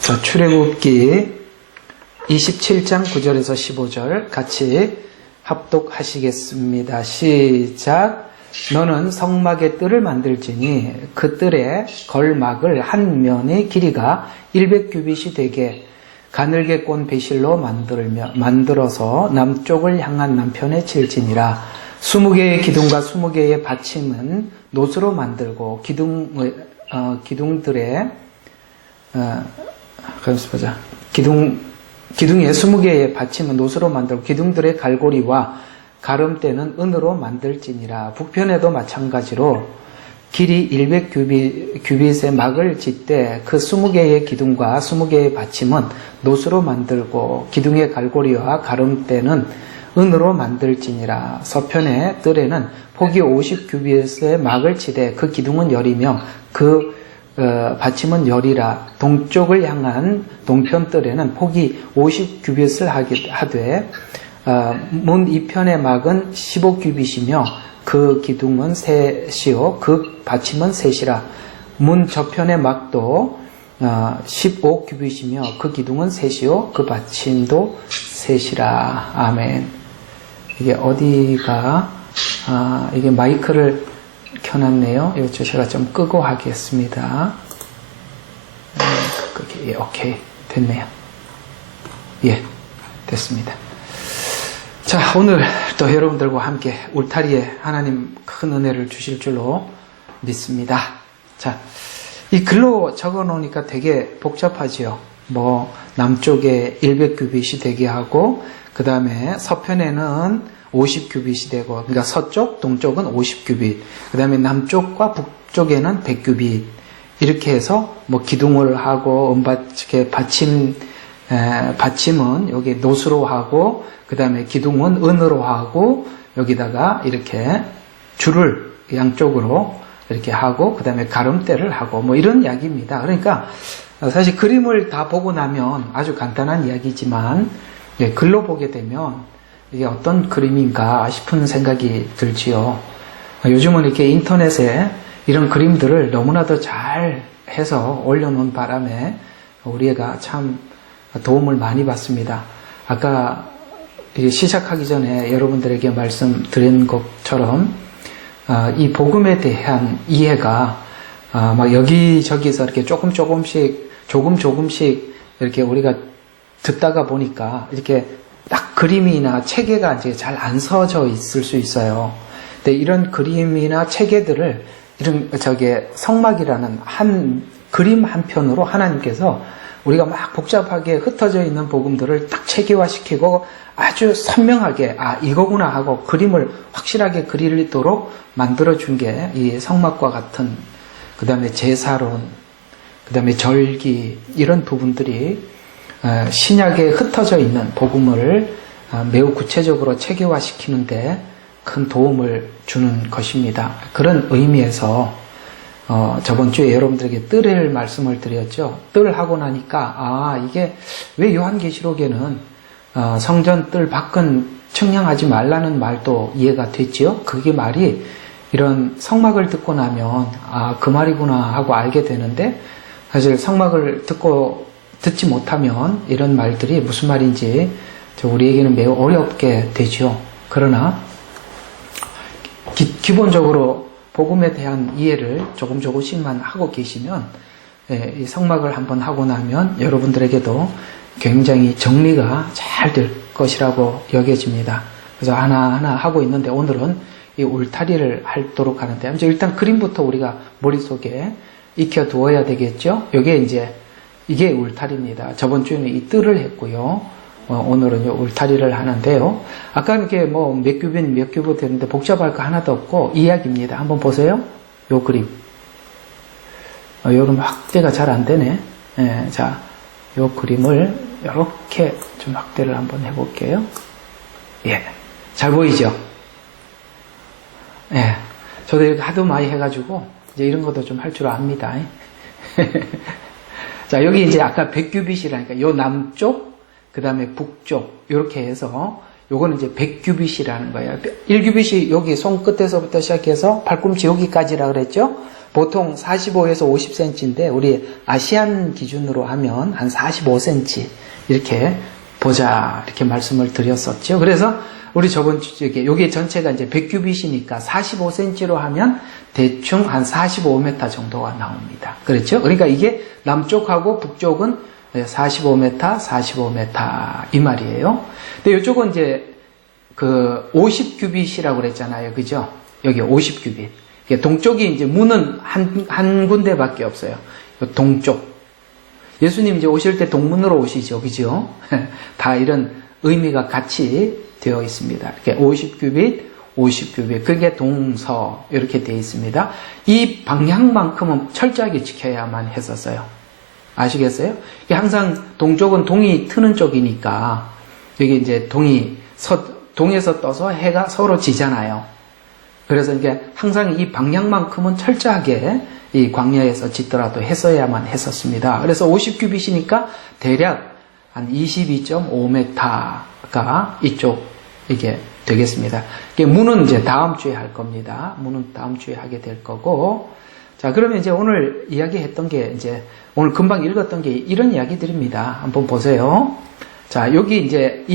자, 출애굽기 27장 9절에서 15절 같이 합독하시겠습니다. 시작. 너는 성막의 뜰을 만들지니 그 뜰에 걸막을 한 면의 길이가 100규빗이 되게 가늘게 꼰 배실로 만들어서 남쪽을 향한 남편에 칠지니라. 20개의 기둥과 20개의 받침은 노수로 만들고 기둥들의 기둥에 20개의 받침은 노수로 만들고 기둥들의 갈고리와 가름대는 은으로 만들지니라. 북편에도 마찬가지로 길이 100규빗의 막을 짓되 그 20개의 기둥과 20개의 받침은 노수로 만들고 기둥의 갈고리와 가름대는 은으로 만들지니라. 서편의 뜰에는 폭이 50규빗의 막을 치되 그 기둥은 열이며 그 받침은 열이라. 동쪽을 향한 동편 뜰에는 폭이 50규빗을 하되 문 이편의 막은 15규빗이며 그 기둥은 셋이요 그 받침은 셋이라. 문 저편의 막도 15규빗이며 그 기둥은 셋이요 그 받침도 셋이라. 아멘. 이게 어디가 이게 마이크를 켜놨네요. 이거 제가 좀 끄고 하겠습니다. 예, 오케이 됐네요. 예, 됐습니다. 자, 오늘 또 여러분들과 함께 울타리에 하나님 큰 은혜를 주실 줄로 믿습니다. 자, 이 글로 적어 놓으니까 되게 복잡하지요. 뭐 남쪽에 100규빗이 되게 하고 그 다음에 서편에는 50규빗이 되고, 그러니까 서쪽, 동쪽은 50규빗, 그 다음에 남쪽과 북쪽에는 100규빗, 이렇게 해서 뭐 기둥을 하고 받침은 여기 노수로 하고, 그 다음에 기둥은 은으로 하고, 여기다가 이렇게 줄을 양쪽으로 이렇게 하고, 그 다음에 가름대를 하고, 뭐 이런 이야기입니다. 그러니까 사실 그림을 다 보고 나면 아주 간단한 이야기지만, 글로 보게 되면 이게 어떤 그림인가 싶은 생각이 들지요. 요즘은 이렇게 인터넷에 이런 그림들을 너무나도 잘 해서 올려놓은 바람에 우리 애가 참 도움을 많이 받습니다. 아까 시작하기 전에 여러분들에게 말씀드린 것처럼 이 복음에 대한 이해가 막 여기저기서 이렇게 조금씩 이렇게 우리가 듣다가 보니까 이렇게 딱 그림이나 체계가 이제 잘 안 서져 있을 수 있어요. 근데 이런 그림이나 체계들을 성막이라는 한 그림 한 편으로 하나님께서 우리가 막 복잡하게 흩어져 있는 복음들을 딱 체계화시키고 아주 선명하게 이거구나 하고 그림을 확실하게 그리도록 만들어준 게 이 성막과 같은, 그 다음에 제사론, 그 다음에 절기, 이런 부분들이 신약에 흩어져 있는 복음을 매우 구체적으로 체계화시키는데 큰 도움을 주는 것입니다. 그런 의미에서 저번 주에 여러분들에게 뜰을 말씀을 드렸죠. 뜰 하고 나니까 이게 왜 요한계시록에는 성전 뜰 밖은 측량하지 말라는 말도 이해가 됐지요. 그게 말이 이런 성막을 듣고 나면 그 말이구나 하고 알게 되는데, 사실 성막을 듣지 못하면 이런 말들이 무슨 말인지 우리에게는 매우 어렵게 되죠. 그러나 기본적으로 복음에 대한 이해를 조금씩만 하고 계시면 이 성막을 한번 하고 나면 여러분들에게도 굉장히 정리가 잘 될 것이라고 여겨집니다. 그래서 하나하나 하고 있는데 오늘은 이 울타리를 하도록 하는데, 일단 그림부터 우리가 머릿속에 익혀두어야 되겠죠. 이게 울타리입니다. 저번 주에는 이 뜰을 했고요. 오늘은 울타리를 하는데요. 아까 이렇게 몇 규빗 했는데 복잡할 거 하나도 없고 이야기입니다. 한번 보세요. 요 그림. 요런 확대가 잘 안 되네. 자, 요 그림을 이렇게 좀 확대를 한번 해볼게요. 예. 잘 보이죠? 예. 저도 이렇게 하도 많이 해가지고 이제 이런 것도 좀 할 줄 압니다. 자, 여기 이제 아까 100규빗이라니까 요 남쪽, 그 다음에 북쪽, 이렇게 해서 요거는 이제 100규빗이라는 거예요. 1규빗이 여기 손끝에서부터 시작해서 발꿈치 여기까지라 그랬죠? 보통 45에서 50cm인데 우리 아시안 기준으로 하면 한 45cm 이렇게 보자 이렇게 말씀을 드렸었죠. 그래서 우리 저번 주에 여기 전체가 이제 100규빗이니까 45cm로 하면 대충 한 45m 정도가 나옵니다. 그렇죠? 그러니까 이게 남쪽하고 북쪽은 45m, 45m 이 말이에요. 근데 이쪽은 이제 그 50규빗이라고 그랬잖아요. 그죠? 여기 50규빗. 동쪽이 이제 문은 한 군데밖에 없어요. 동쪽. 예수님 이제 오실 때 동문으로 오시죠. 그죠? 다 이런 의미가 같이 되어 있습니다. 이렇게 50규빗, 50규빗. 그게 동서 이렇게 되어 있습니다. 이 방향만큼은 철저하게 지켜야만 했었어요. 아시겠어요? 이게 항상 동쪽은 동이 트는 쪽이니까 여기 이제 동에서 떠서 해가 서로 지잖아요. 그래서 이게 항상 이 방향만큼은 철저하게 이 광야에서 짓더라도 했어야만 했었습니다. 그래서 50규빗이니까 대략 한 22.5m가 이쪽 이게 되겠습니다. 이게 문은 이제 다음 주에 할 겁니다. 문은 다음 주에 하게 될 거고. 자, 그러면 이제 오늘 이야기했던 게 이제 오늘 금방 읽었던 게 이런 이야기들입니다. 한번 보세요. 자, 여기 이제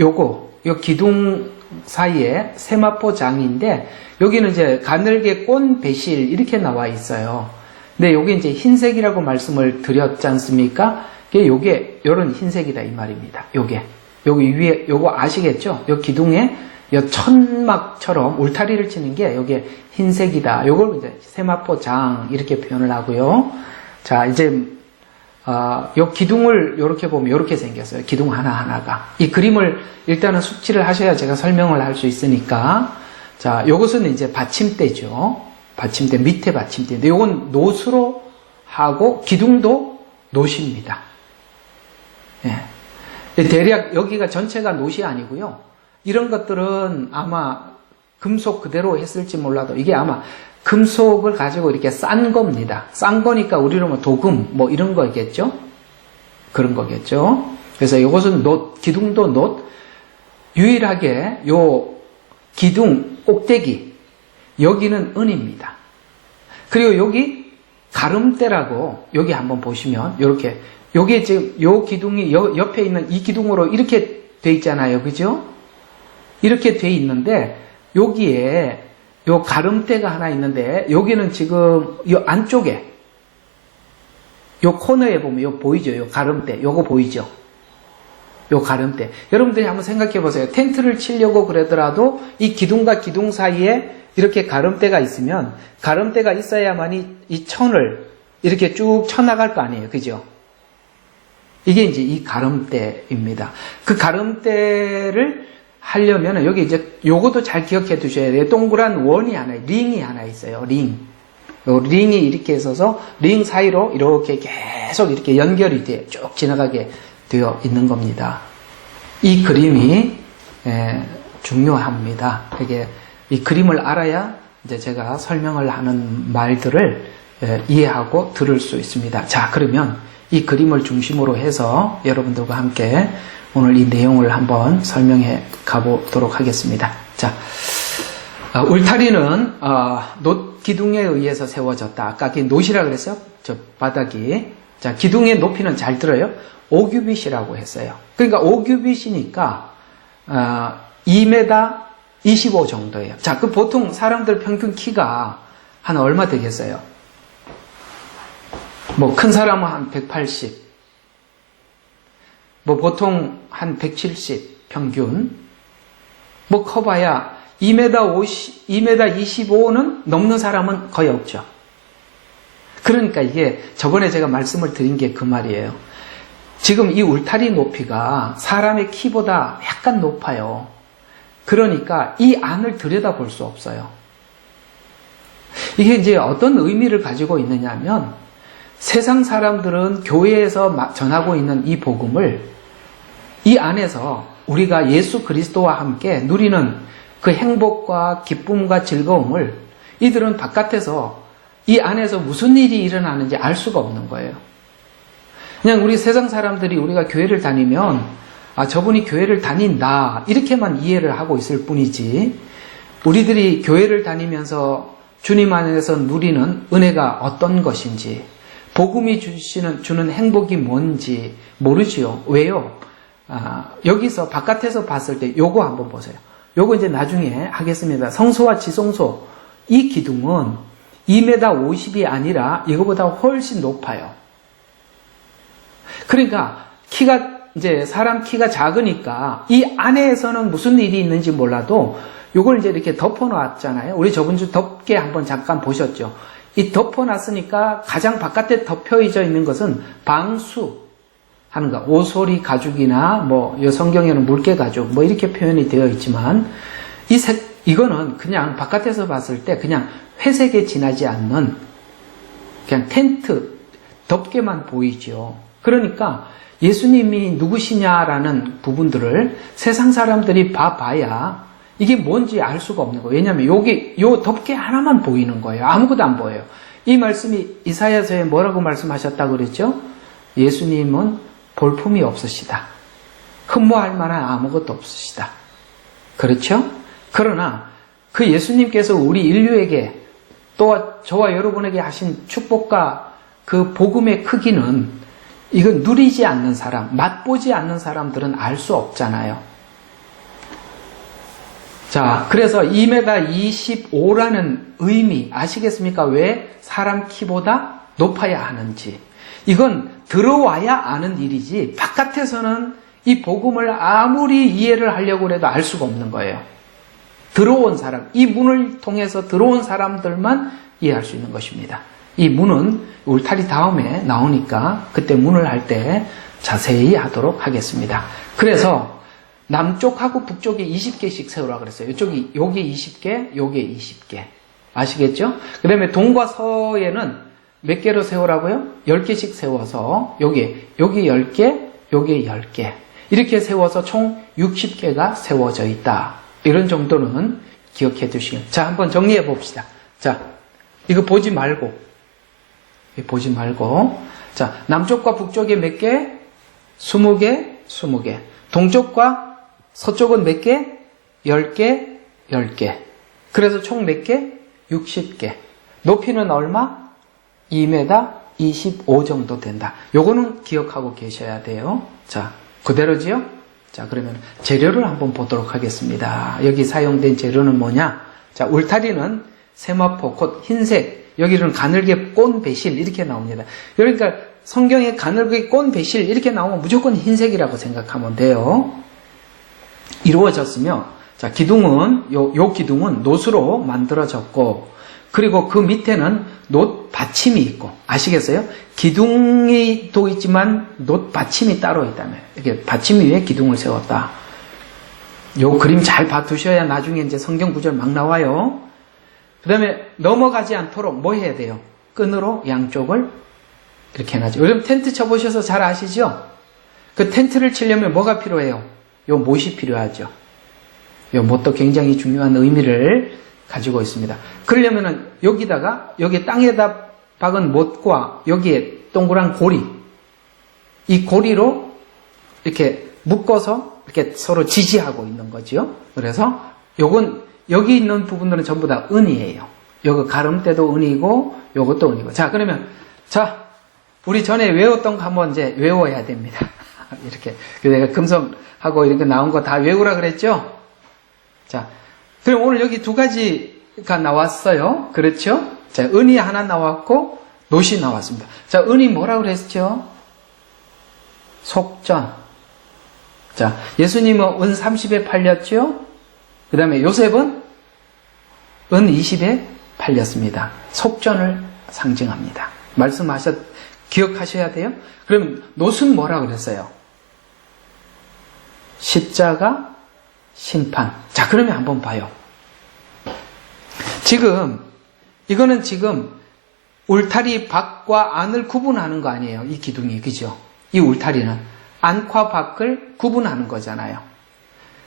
요 기둥 사이에 세마포장인데 여기는 이제 가늘게 꼰 배실 이렇게 나와 있어요. 근데 요게 이제 흰색이라고 말씀을 드렸지 않습니까? 요게 요런 흰색이다 이 말입니다. 여기 위에 요거 아시겠죠? 요 기둥에 요 천막처럼 울타리를 치는 게 요게 흰색이다. 요걸 이제 세마포장 이렇게 표현을 하고요. 자, 이제 요 기둥을 요렇게 보면 요렇게 생겼어요. 기둥 하나하나가. 이 그림을 일단은 숙지를 하셔야 제가 설명을 할 수 있으니까. 자, 요것은 이제 받침대죠. 받침대, 밑에 받침대인데 요건 노수로 하고 기둥도 노시입니다. 예. 대략 여기가 전체가 노시 아니고요. 이런 것들은 아마 금속 그대로 했을지 몰라도 이게 아마 금속을 가지고 이렇게 싼 겁니다. 싼 거니까 우리로 뭐 도금 뭐 이런 거겠죠? 그런 거겠죠? 그래서 이것은 기둥도 놋, 유일하게 요 기둥 꼭대기, 여기는 은입니다. 그리고 여기 가름대라고 여기 한번 보시면 이렇게 요게 지금 요 기둥이 옆에 있는 이 기둥으로 이렇게 돼 있잖아요. 그죠? 이렇게 돼 있는데 여기에 요 가름대가 하나 있는데 여기는 지금 요 안쪽에 요 코너에 보면 요 보이죠? 요 가름대. 요거 보이죠? 요 가름대. 여러분들이 한번 생각해 보세요. 텐트를 치려고 그러더라도 이 기둥과 기둥 사이에 이렇게 가름대가 있으면 가름대가 있어야만이 이 천을 이렇게 쭉 쳐나갈 거 아니에요. 그죠? 이게 이제 이 가름대입니다. 그 가름대를 하려면 여기 이제 요것도 잘 기억해 두셔야 돼요. 동그란 원이 하나, 링이 하나 있어요. 링. 요 링이 이렇게 있어서 링 사이로 이렇게 계속 이렇게 연결이 돼 쭉 지나가게 되어 있는 겁니다. 이 그림이 중요합니다. 이게 이 그림을 알아야 이제 제가 설명을 하는 말들을 이해하고 들을 수 있습니다. 자, 그러면 이 그림을 중심으로 해서 여러분들과 함께 오늘 이 내용을 한번 설명해 가보도록 하겠습니다. 자, 울타리는 놋 기둥에 의해서 세워졌다. 아까 놋이라 그랬어요? 저 바닥이. 자, 기둥의 높이는 잘 들어요. 5규빗이라고 했어요. 그러니까 5규빗이니까 2m 25 정도예요. 자, 그 보통 사람들 평균 키가 한 얼마 되겠어요? 뭐 큰 사람은 한 180, 뭐 보통 한 170 평균, 뭐 커봐야 2m 25는 넘는 사람은 거의 없죠. 그러니까 이게 저번에 제가 말씀을 드린 게 그 말이에요. 지금 이 울타리 높이가 사람의 키보다 약간 높아요. 그러니까 이 안을 들여다볼 수 없어요. 이게 이제 어떤 의미를 가지고 있느냐면 세상 사람들은 교회에서 전하고 있는 이 복음을 이 안에서 우리가 예수 그리스도와 함께 누리는 그 행복과 기쁨과 즐거움을 이들은 바깥에서 이 안에서 무슨 일이 일어나는지 알 수가 없는 거예요. 그냥 우리 세상 사람들이 우리가 교회를 다니면 저분이 교회를 다닌다 이렇게만 이해를 하고 있을 뿐이지 우리들이 교회를 다니면서 주님 안에서 누리는 은혜가 어떤 것인지, 복음이 주는 행복이 뭔지 모르지요. 왜요? 여기서 바깥에서 봤을 때 요거 한번 보세요. 요거 이제 나중에 하겠습니다. 성소와 지성소, 이 기둥은 2m 50이 아니라 이거보다 훨씬 높아요. 그러니까 이제 사람 키가 작으니까 이 안에서는 무슨 일이 있는지 몰라도 요걸 이제 이렇게 덮어놨잖아요. 우리 저번 주 덮개 한번 잠깐 보셨죠? 이 덮어놨으니까 가장 바깥에 덮여져 있는 것은 방수 하는 거. 오소리 가죽이나 성경에는 물개 가죽 이렇게 표현이 되어 있지만 이거는 그냥 바깥에서 봤을 때 그냥 회색에 진하지 않는 그냥 텐트 덮개만 보이죠. 그러니까 예수님이 누구시냐라는 부분들을 세상 사람들이 봐야 이게 뭔지 알 수가 없는 거예요. 왜냐하면 요 덮개 하나만 보이는 거예요. 아무것도 안 보여요. 이 말씀이 이사야서에 뭐라고 말씀하셨다고 그랬죠? 예수님은 볼품이 없으시다. 흠모할 만한 아무것도 없으시다. 그렇죠? 그러나 그 예수님께서 우리 인류에게 또 저와 여러분에게 하신 축복과 그 복음의 크기는 이건 누리지 않는 사람, 맛보지 않는 사람들은 알 수 없잖아요. 자, 그래서 2m 25라는 의미 아시겠습니까? 왜 사람 키보다 높아야 하는지. 이건 들어와야 아는 일이지 바깥에서는 이 복음을 아무리 이해를 하려고 해도 알 수가 없는 거예요. 들어온 사람, 이 문을 통해서 들어온 사람들만 이해할 수 있는 것입니다. 이 문은 울타리 다음에 나오니까 그때 문을 할 때 자세히 하도록 하겠습니다. 그래서 남쪽하고 북쪽에 20개씩 세우라 그랬어요. 여기 20개, 요게 20개. 아시겠죠? 그 다음에 동과 서에는 몇 개로 세우라고요? 10개씩 세워서 여기 10개, 요게 10개. 이렇게 세워서 총 60개가 세워져 있다. 이런 정도는 기억해 두시면. 자, 한번 정리해 봅시다. 자, 이거 보지 말고. 자, 남쪽과 북쪽에 몇 개? 20개, 20개. 동쪽과 서쪽은 몇 개? 10개, 10개. 그래서 총 몇 개? 60개. 높이는 얼마? 2m 25 정도 된다. 요거는 기억하고 계셔야 돼요. 자, 그대로지요? 자, 그러면 재료를 한번 보도록 하겠습니다. 여기 사용된 재료는 뭐냐? 자, 울타리는 세마포, 곧 흰색, 여기는 가늘게 꼰 배실 이렇게 나옵니다. 그러니까 성경에 가늘게 꼰 배실 이렇게 나오면 무조건 흰색이라고 생각하면 돼요. 이루어졌으며, 자, 기둥은 요 기둥은 놋으로 만들어졌고, 그리고 그 밑에는 놋 받침이 있고, 아시겠어요? 기둥이 또 있지만 놋 받침이 따로 있다며. 이렇게 받침 위에 기둥을 세웠다. 요 그림 잘 봐두셔야 나중에 이제 성경 구절 막 나와요. 그 다음에 넘어가지 않도록 뭐 해야 돼요? 끈으로 양쪽을 이렇게 해놔죠. 여러분 텐트 쳐보셔서 잘 아시죠? 그 텐트를 치려면 뭐가 필요해요? 요 못이 필요하죠. 요 못도 굉장히 중요한 의미를 가지고 있습니다. 그러려면은 여기다가 여기 땅에다 박은 못과 여기에 동그란 고리, 이 고리로 이렇게 묶어서 이렇게 서로 지지하고 있는 거죠. 그래서 요건 여기 있는 부분들은 전부 다 은이에요. 요거 가름대도 은이고 요것도 은이고. 자, 그러면 자, 우리 전에 외웠던 거 한번 이제 외워야 됩니다. 이렇게 내가 금성하고 이렇게 나온 거 다 외우라 그랬죠? 자, 그럼 오늘 여기 두 가지가 나왔어요. 그렇죠? 자, 은이 하나 나왔고 놋이 나왔습니다. 자, 은이 뭐라고 그랬죠? 속전. 자, 예수님은 은 30에 팔렸죠? 그 다음에 요셉은 은 20에 팔렸습니다. 속전을 상징합니다. 기억하셔야 돼요? 그럼 놋은 뭐라고 그랬어요? 십자가, 심판. 자, 그러면 한번 봐요. 이거는 지금 울타리 밖과 안을 구분하는 거 아니에요. 이 기둥이, 그죠? 이 울타리는 안과 밖을 구분하는 거잖아요.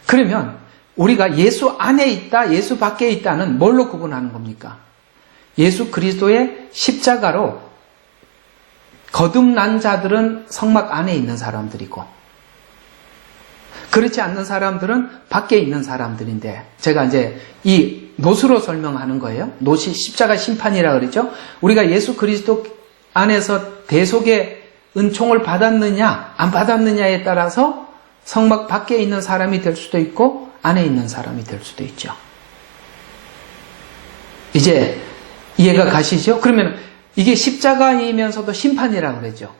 그러면 우리가 예수 안에 있다, 예수 밖에 있다는 뭘로 구분하는 겁니까? 예수 그리스도의 십자가로 거듭난 자들은 성막 안에 있는 사람들이고, 그렇지 않는 사람들은 밖에 있는 사람들인데, 제가 이제 이 노수로 설명하는 거예요. 노시, 십자가 심판이라 그러죠. 우리가 예수 그리스도 안에서 대속의 은총을 받았느냐 안 받았느냐에 따라서 성막 밖에 있는 사람이 될 수도 있고 안에 있는 사람이 될 수도 있죠. 이제 이해가 가시죠? 그러면 이게 십자가이면서도 심판이라고 그러죠.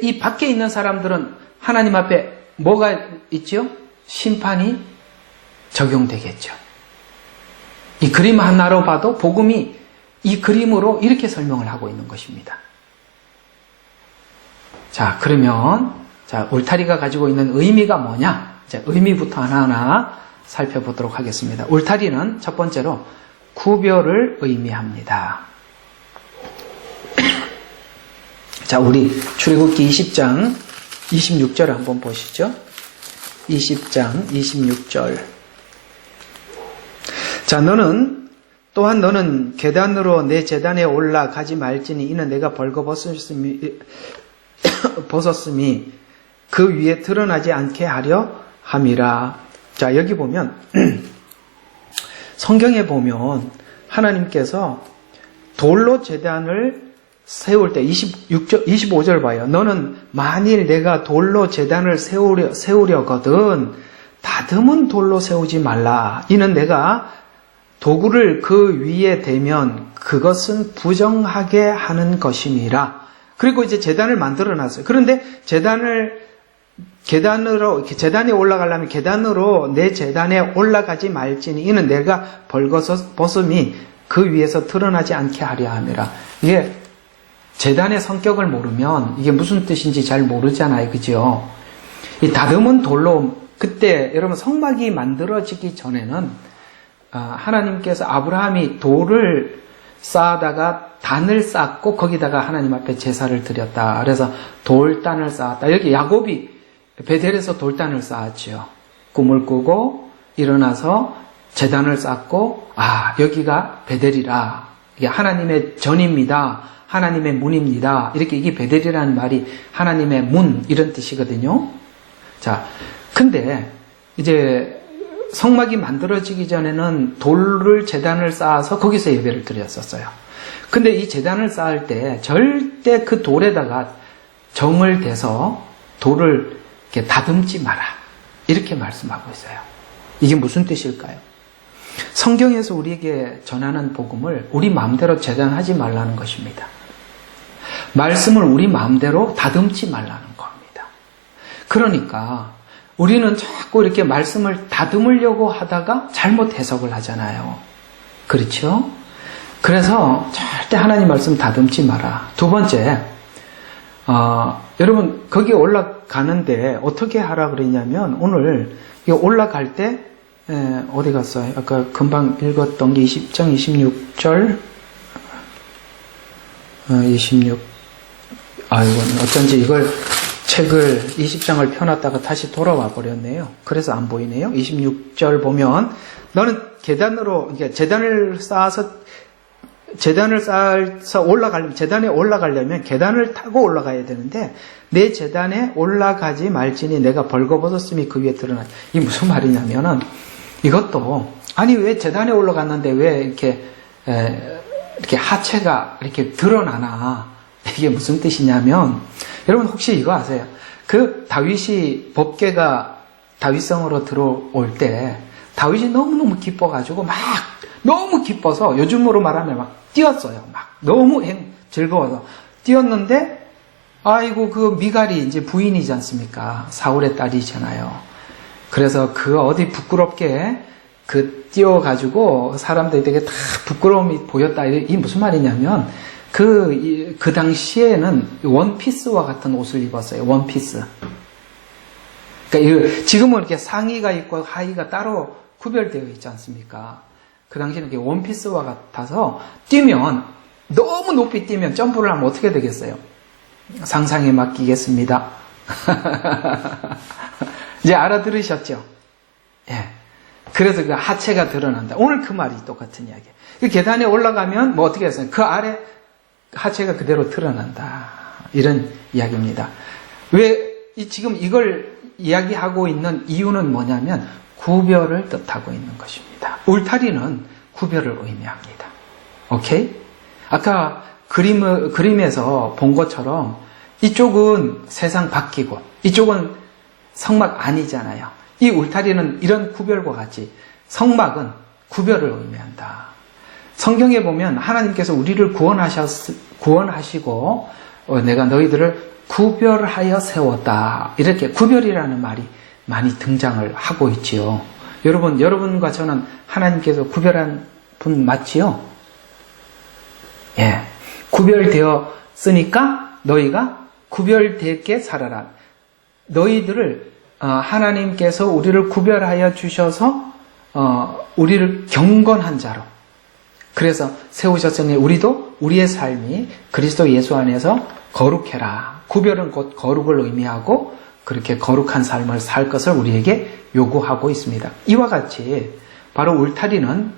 이 밖에 있는 사람들은 하나님 앞에 뭐가 있죠? 심판이 적용되겠죠. 이 그림 하나로 봐도 복음이 이 그림으로 이렇게 설명을 하고 있는 것입니다. 자, 그러면 울타리가 가지고 있는 의미가 뭐냐? 의미부터 하나하나 살펴보도록 하겠습니다. 울타리는 첫 번째로 구별을 의미합니다. 자, 우리 출애굽기 20장 26절 한번 보시죠. 20장 26절. 자, 또한 너는 계단으로 내 제단에 올라가지 말지니 이는 내가 벌거벗었음이 그 위에 드러나지 않게 하려 함이라. 자, 여기 보면 성경에 보면 하나님께서 돌로 제단을 세울 때 25절 봐요. 너는 만일 내가 돌로 제단을 세우려거든 다듬은 돌로 세우지 말라. 이는 내가 도구를 그 위에 대면 그것은 부정하게 하는 것임이라. 그리고 이제 제단을 만들어 놨어요. 그런데 제단에 올라가려면 계단으로 내 제단에 올라가지 말지니 이는 내가 벌거벗음이 그 위에서 드러나지 않게 하려 함이라. 이게 제단의 성격을 모르면 이게 무슨 뜻인지 잘 모르잖아요. 그죠? 이 다듬은 돌로, 그때 여러분 성막이 만들어지기 전에는 하나님께서 아브라함이 돌을 쌓다가 단을 쌓고 거기다가 하나님 앞에 제사를 드렸다. 그래서 돌단을 쌓았다. 여기 야곱이 베델에서 돌단을 쌓았죠. 꿈을 꾸고 일어나서 제단을 쌓고 여기가 베델이라. 이게 하나님의 전입니다. 하나님의 문입니다. 이렇게 이게 베델이라는 말이 하나님의 문 이런 뜻이거든요. 자, 근데 이제 성막이 만들어지기 전에는 돌을 제단을 쌓아서 거기서 예배를 드렸었어요. 근데 이 제단을 쌓을 때 절대 그 돌에다가 정을 대서 돌을 이렇게 다듬지 마라. 이렇게 말씀하고 있어요. 이게 무슨 뜻일까요? 성경에서 우리에게 전하는 복음을 우리 마음대로 제단하지 말라는 것입니다. 말씀을 우리 마음대로 다듬지 말라는 겁니다. 그러니까 우리는 자꾸 이렇게 말씀을 다듬으려고 하다가 잘못 해석을 하잖아요. 그렇죠? 그래서 절대 하나님 말씀 다듬지 마라. 두 번째, 여러분 거기 올라가는데 어떻게 하라 그랬냐면 오늘 올라갈 때 어디 갔어요? 아까 금방 읽었던 게 20장 26절 26 이건 어쩐지 이걸 책을 20장을 펴놨다가 다시 돌아와 버렸네요. 그래서 안 보이네요. 26절 보면 너는 계단으로 제단을 쌓아서 제단에 올라가려면 계단을 타고 올라가야 되는데 내 제단에 올라가지 말지니 내가 벌거벗었음이 그 위에 드러나. 이게 무슨 말이냐면은 이것도 아니 왜 제단에 올라갔는데 왜 이렇게 하체가 이렇게 드러나나. 이게 무슨 뜻이냐면 여러분 혹시 이거 아세요? 그 다윗이 법궤가 다윗성으로 들어올 때 다윗이 너무너무 기뻐가지고 너무 기뻐서 요즘으로 말하면 막 뛰었어요. 너무 즐거워서 뛰었는데 아이고 그 미갈이 이제 부인이지 않습니까? 사울의 딸이잖아요. 그래서 그 어디 부끄럽게 뛰어가지고 사람들이 되게 다 부끄러움이 보였다. 이게 무슨 말이냐면 그 당시에는 원피스와 같은 옷을 입었어요. 원피스. 그러니까 지금은 이렇게 상의가 있고 하의가 따로 구별되어 있지 않습니까? 그 당시에는 이렇게 원피스와 같아서 뛰면 너무 높이 뛰면 점프를 하면 어떻게 되겠어요? 상상에 맡기겠습니다. 이제 알아들으셨죠? 예. 그래서 그 하체가 드러난다. 오늘 그 말이 똑같은 이야기. 그 계단에 올라가면 뭐 어떻게 했어요? 그 아래 하체가 그대로 드러난다. 이런 이야기입니다. 왜 지금 이걸 이야기하고 있는 이유는 뭐냐면 구별을 뜻하고 있는 것입니다. 울타리는 구별을 의미합니다. 오케이? 아까 그림에서 본 것처럼 이쪽은 세상 바뀌고 이쪽은 성막 아니잖아요. 이 울타리는 이런 구별과 같이 성막은 구별을 의미한다. 성경에 보면 하나님께서 우리를 구원하시고 내가 너희들을 구별하여 세웠다. 이렇게 구별이라는 말이 많이 등장을 하고 있지요. 여러분과 저는 하나님께서 구별한 분 맞지요? 예. 구별되었으니까 너희가 구별되게 살아라. 너희들을 하나님께서 우리를 구별하여 주셔서 우리를 경건한 자로 그래서 세우셨으니 우리도 우리의 삶이 그리스도 예수 안에서 거룩해라. 구별은 곧 거룩을 의미하고 그렇게 거룩한 삶을 살 것을 우리에게 요구하고 있습니다. 이와 같이 바로 울타리는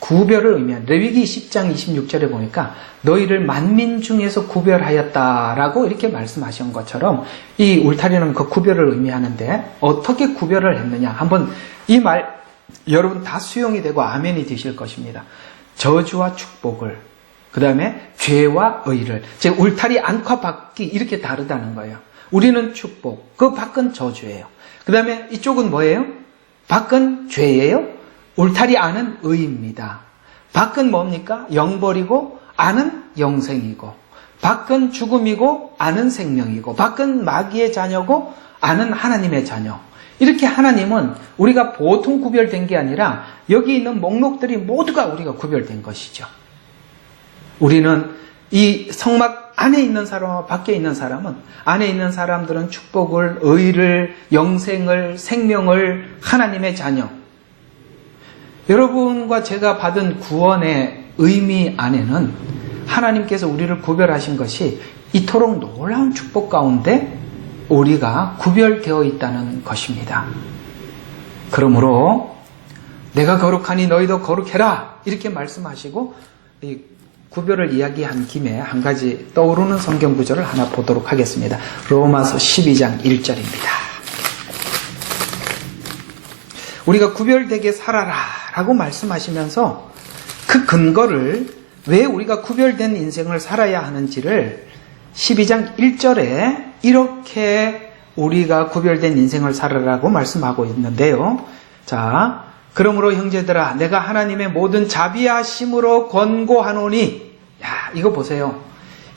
구별을 의미한 레위기 10장 26절에 보니까 너희를 만민 중에서 구별하였다라고 이렇게 말씀하신 것처럼 이 울타리는 그 구별을 의미하는데 어떻게 구별을 했느냐 한번 이 말 여러분 다 수용이 되고 아멘이 되실 것입니다. 저주와 축복을 그 다음에 죄와 의를 즉 울타리 안과 밖이 이렇게 다르다는 거예요. 우리는 축복, 그 밖은 저주예요. 그 다음에 이쪽은 뭐예요? 밖은 죄예요. 울타리 안은 의입니다. 밖은 뭡니까? 영벌이고 안은 영생이고 밖은 죽음이고 안은 생명이고 밖은 마귀의 자녀고 안은 하나님의 자녀. 이렇게 하나님은 우리가 보통 구별된 게 아니라 여기 있는 목록들이 모두가 우리가 구별된 것이죠. 우리는 이 성막 안에 있는 사람과 밖에 있는 사람은 안에 있는 사람들은 축복을, 의를, 영생을, 생명을 하나님의 자녀. 여러분과 제가 받은 구원의 의미 안에는 하나님께서 우리를 구별하신 것이 이토록 놀라운 축복 가운데 우리가 구별되어 있다는 것입니다. 그러므로 내가 거룩하니 너희도 거룩해라 이렇게 말씀하시고 이 구별을 이야기한 김에 한 가지 떠오르는 성경 구절을 하나 보도록 하겠습니다. 로마서 12장 1절입니다. 우리가 구별되게 살아라 라고 말씀하시면서 그 근거를 왜 우리가 구별된 인생을 살아야 하는지를 12장 1절에 이렇게 우리가 구별된 인생을 살아라고 말씀하고 있는데요. 자, 그러므로 형제들아 내가 하나님의 모든 자비하심으로 권고하노니 야 이거 보세요.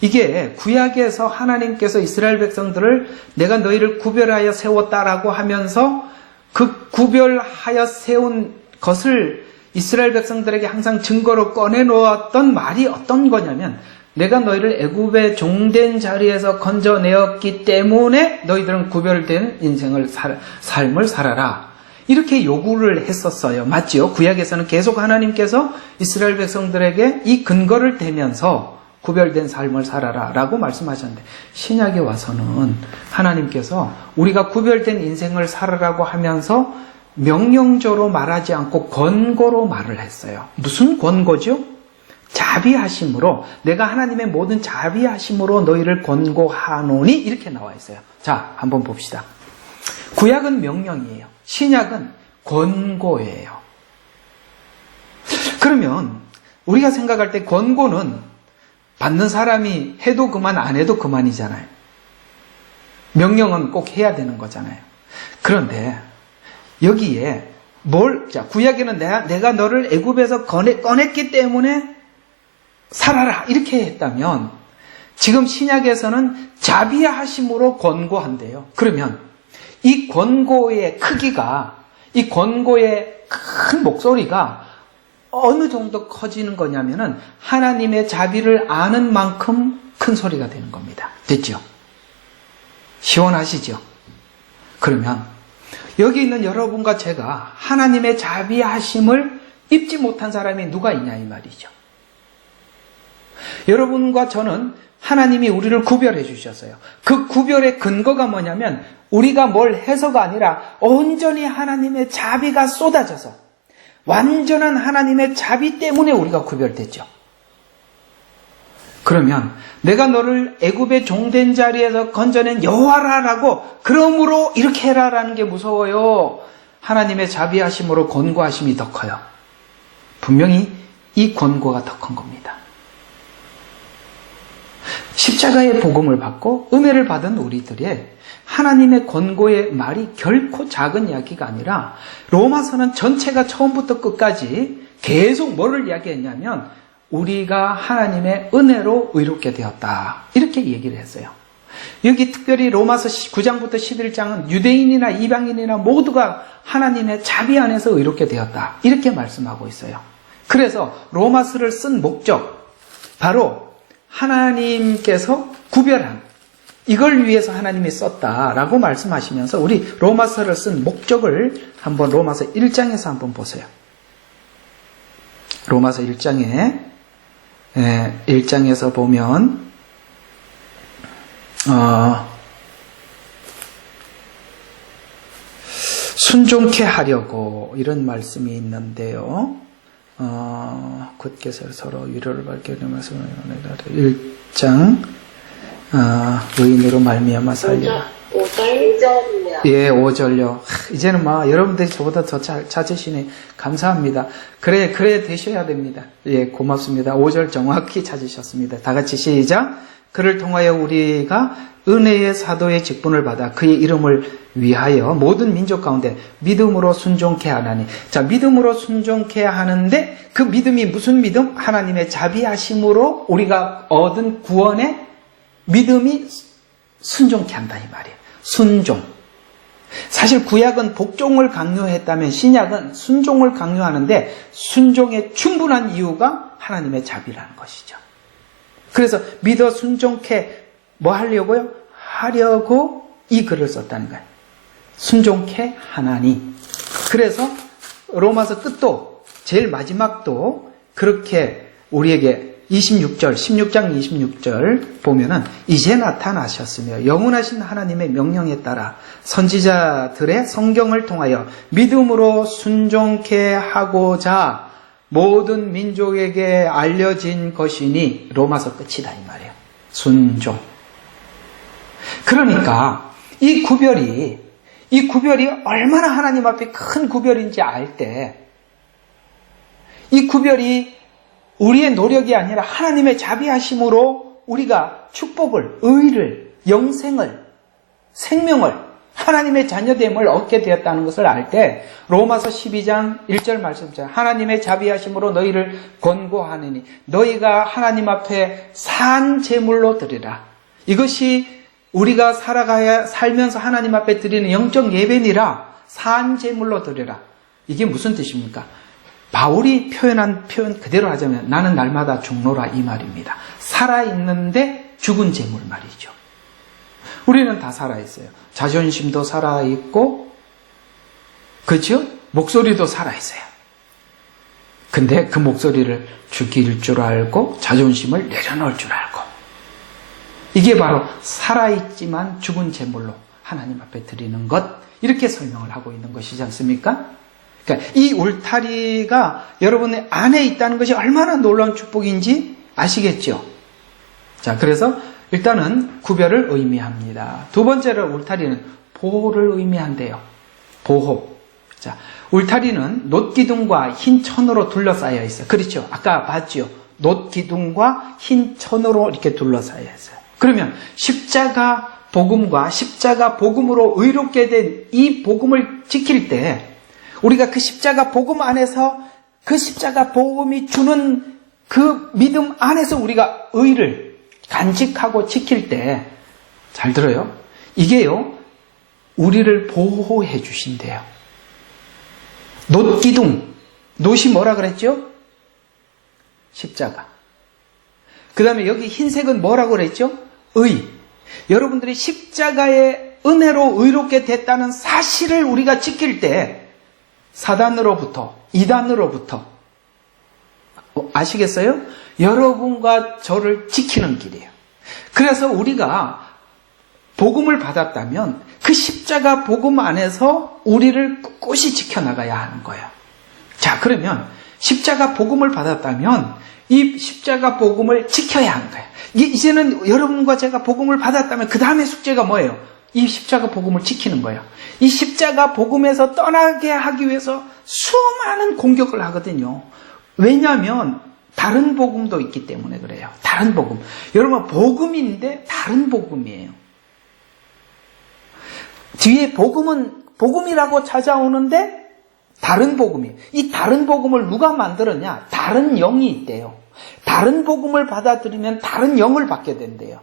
이게 구약에서 하나님께서 이스라엘 백성들을 내가 너희를 구별하여 세웠다라고 하면서 그 구별하여 세운 것을 이스라엘 백성들에게 항상 증거로 꺼내놓았던 말이 어떤 거냐면 내가 너희를 애굽의 종된 자리에서 건져내었기 때문에 너희들은 구별된 인생을 삶을 살아라. 이렇게 요구를 했었어요. 맞지요? 구약에서는 계속 하나님께서 이스라엘 백성들에게 이 근거를 대면서 구별된 삶을 살아라 라고 말씀하셨는데 신약에 와서는 하나님께서 우리가 구별된 인생을 살아라고 하면서 명령조로 말하지 않고 권고로 말을 했어요. 무슨 권고죠? 자비하심으로 내가 하나님의 모든 자비하심으로 너희를 권고하노니 이렇게 나와 있어요. 자, 한번 봅시다. 구약은 명령이에요. 신약은 권고예요. 그러면 우리가 생각할 때 권고는 받는 사람이 해도 그만 안 해도 그만이잖아요. 명령은 꼭 해야 되는 거잖아요. 그런데 여기에 자, 구약에는 내가 너를 애굽에서 꺼냈기 때문에 살아라 이렇게 했다면 지금 신약에서는 자비하심으로 권고한대요. 그러면 이 권고의 크기가 이 권고의 큰 목소리가 어느 정도 커지는 거냐면은 하나님의 자비를 아는 만큼 큰 소리가 되는 겁니다. 됐죠? 시원하시죠? 그러면 여기 있는 여러분과 제가 하나님의 자비하심을 입지 못한 사람이 누가 있냐 이 말이죠. 여러분과 저는 하나님이 우리를 구별해 주셨어요. 그 구별의 근거가 뭐냐면 우리가 뭘 해서가 아니라 온전히 하나님의 자비가 쏟아져서 완전한 하나님의 자비 때문에 우리가 구별됐죠. 그러면 내가 너를 애굽의 종된 자리에서 건져낸 여호와라라고 그러므로 이렇게 해라라는 게 무서워요. 하나님의 자비하심으로 권고하심이 더 커요. 분명히 이 권고가 더 큰 겁니다. 십자가의 복음을 받고 은혜를 받은 우리들의 하나님의 권고의 말이 결코 작은 이야기가 아니라 로마서는 전체가 처음부터 끝까지 계속 뭐를 이야기했냐면 우리가 하나님의 은혜로 의롭게 되었다. 이렇게 얘기를 했어요. 여기 특별히 로마서 9장부터 11장은 유대인이나 이방인이나 모두가 하나님의 자비 안에서 의롭게 되었다. 이렇게 말씀하고 있어요. 그래서 로마서를 쓴 목적, 바로 하나님께서 구별한, 이걸 위해서 하나님이 썼다라고 말씀하시면서 우리 로마서를 쓴 목적을 한번 로마서 1장에서 한번 보세요. 로마서 1장에서 보면 순종케 하려고 이런 말씀이 있는데요. 굳게 서로 위로를 받게 되면서 1장 의인으로 말미암아 살리라. 5절이요. 예, 5절요. 이제는 여러분들이 저보다 더 찾으시네. 감사합니다. 그래 되셔야 됩니다. 예, 고맙습니다. 5절 정확히 찾으셨습니다. 다 같이 시작. 그를 통하여 우리가 은혜의 사도의 직분을 받아 그의 이름을 위하여 모든 민족 가운데 믿음으로 순종케 하나니. 자, 믿음으로 순종케 하는데 그 믿음이 무슨 믿음? 하나님의 자비하심으로 우리가 얻은 구원의 믿음이 순종케 한다 이 말이에요. 순종. 사실 구약은 복종을 강요했다면 신약은 순종을 강요하는데 순종의 충분한 이유가 하나님의 자비라는 것이죠. 그래서 믿어 순종케 뭐 하려고요? 하려고 이 글을 썼다는 거예요. 순종케 하나니. 그래서 로마서 끝도 제일 마지막도 그렇게 우리에게 16절, 16장 26절 보면은 이제 나타나셨으며 영원하신 하나님의 명령에 따라 선지자들의 성경을 통하여 믿음으로 순종케 하고자 모든 민족에게 알려진 것이니 로마서 끝이다 이 말이에요. 순종. 그러니까 이 구별이 얼마나 하나님 앞에 큰 구별인지 알 때 이 구별이 우리의 노력이 아니라 하나님의 자비하심으로 우리가 축복을, 의를, 영생을, 생명을, 하나님의 자녀됨을 얻게 되었다는 것을 알 때 로마서 12장 1절 말씀처럼 하나님의 자비하심으로 너희를 권고하느니 너희가 하나님 앞에 산 제물로 드리라. 이것이 우리가 살면서 하나님 앞에 드리는 영적 예배니라. 산 제물로 드리라. 이게 무슨 뜻입니까? 바울이 표현한 표현 그대로 하자면 나는 날마다 죽노라 이 말입니다. 살아있는데 죽은 제물 말이죠. 우리는 다 살아있어요. 자존심도 살아있고 그렇죠? 목소리도 살아있어요. 근데 그 목소리를 죽일 줄 알고 자존심을 내려놓을 줄 알고 이게 바로 살아있지만 죽은 제물로 하나님 앞에 드리는 것 이렇게 설명을 하고 있는 것이지 않습니까? 그러니까 이 울타리가 여러분의 안에 있다는 것이 얼마나 놀라운 축복인지 아시겠죠? 자, 그래서 일단은 구별을 의미합니다. 두 번째로 울타리는 보호를 의미한대요. 보호. 자, 울타리는 놋기둥과 흰 천으로 둘러싸여 있어요. 그렇죠? 아까 봤죠? 놋기둥과 흰 천으로 이렇게 둘러싸여 있어요. 그러면 십자가 복음과 십자가 복음으로 의롭게 된 이 복음을 지킬 때 우리가 그 십자가 복음 안에서 그 십자가 복음이 주는 그 믿음 안에서 우리가 의를 간직하고 지킬 때 잘 들어요. 이게요. 우리를 보호해 주신대요. 놋기둥. 놋이 뭐라 그랬죠? 십자가. 그 다음에 여기 흰색은 뭐라고 그랬죠? 의. 여러분들이 십자가의 은혜로 의롭게 됐다는 사실을 우리가 지킬 때 사단으로부터, 이단으로부터 아시겠어요? 여러분과 저를 지키는 길이에요. 그래서 우리가 복음을 받았다면 그 십자가 복음 안에서 우리를 꿋꿋이 지켜나가야 하는 거예요. 자, 그러면 십자가 복음을 받았다면 이 십자가 복음을 지켜야 하는 거예요. 이제는 여러분과 제가 복음을 받았다면 그 다음에 숙제가 뭐예요? 이 십자가 복음을 지키는 거예요. 이 십자가 복음에서 떠나게 하기 위해서 수많은 공격을 하거든요. 왜냐하면 다른 복음도 있기 때문에 그래요. 다른 복음. 여러분, 복음인데 다른 복음이에요. 뒤에 복음은 복음이라고 찾아오는데 다른 복음이에요. 이 다른 복음을 누가 만들었냐? 다른 영이 있대요. 다른 복음을 받아들이면 다른 영을 받게 된대요.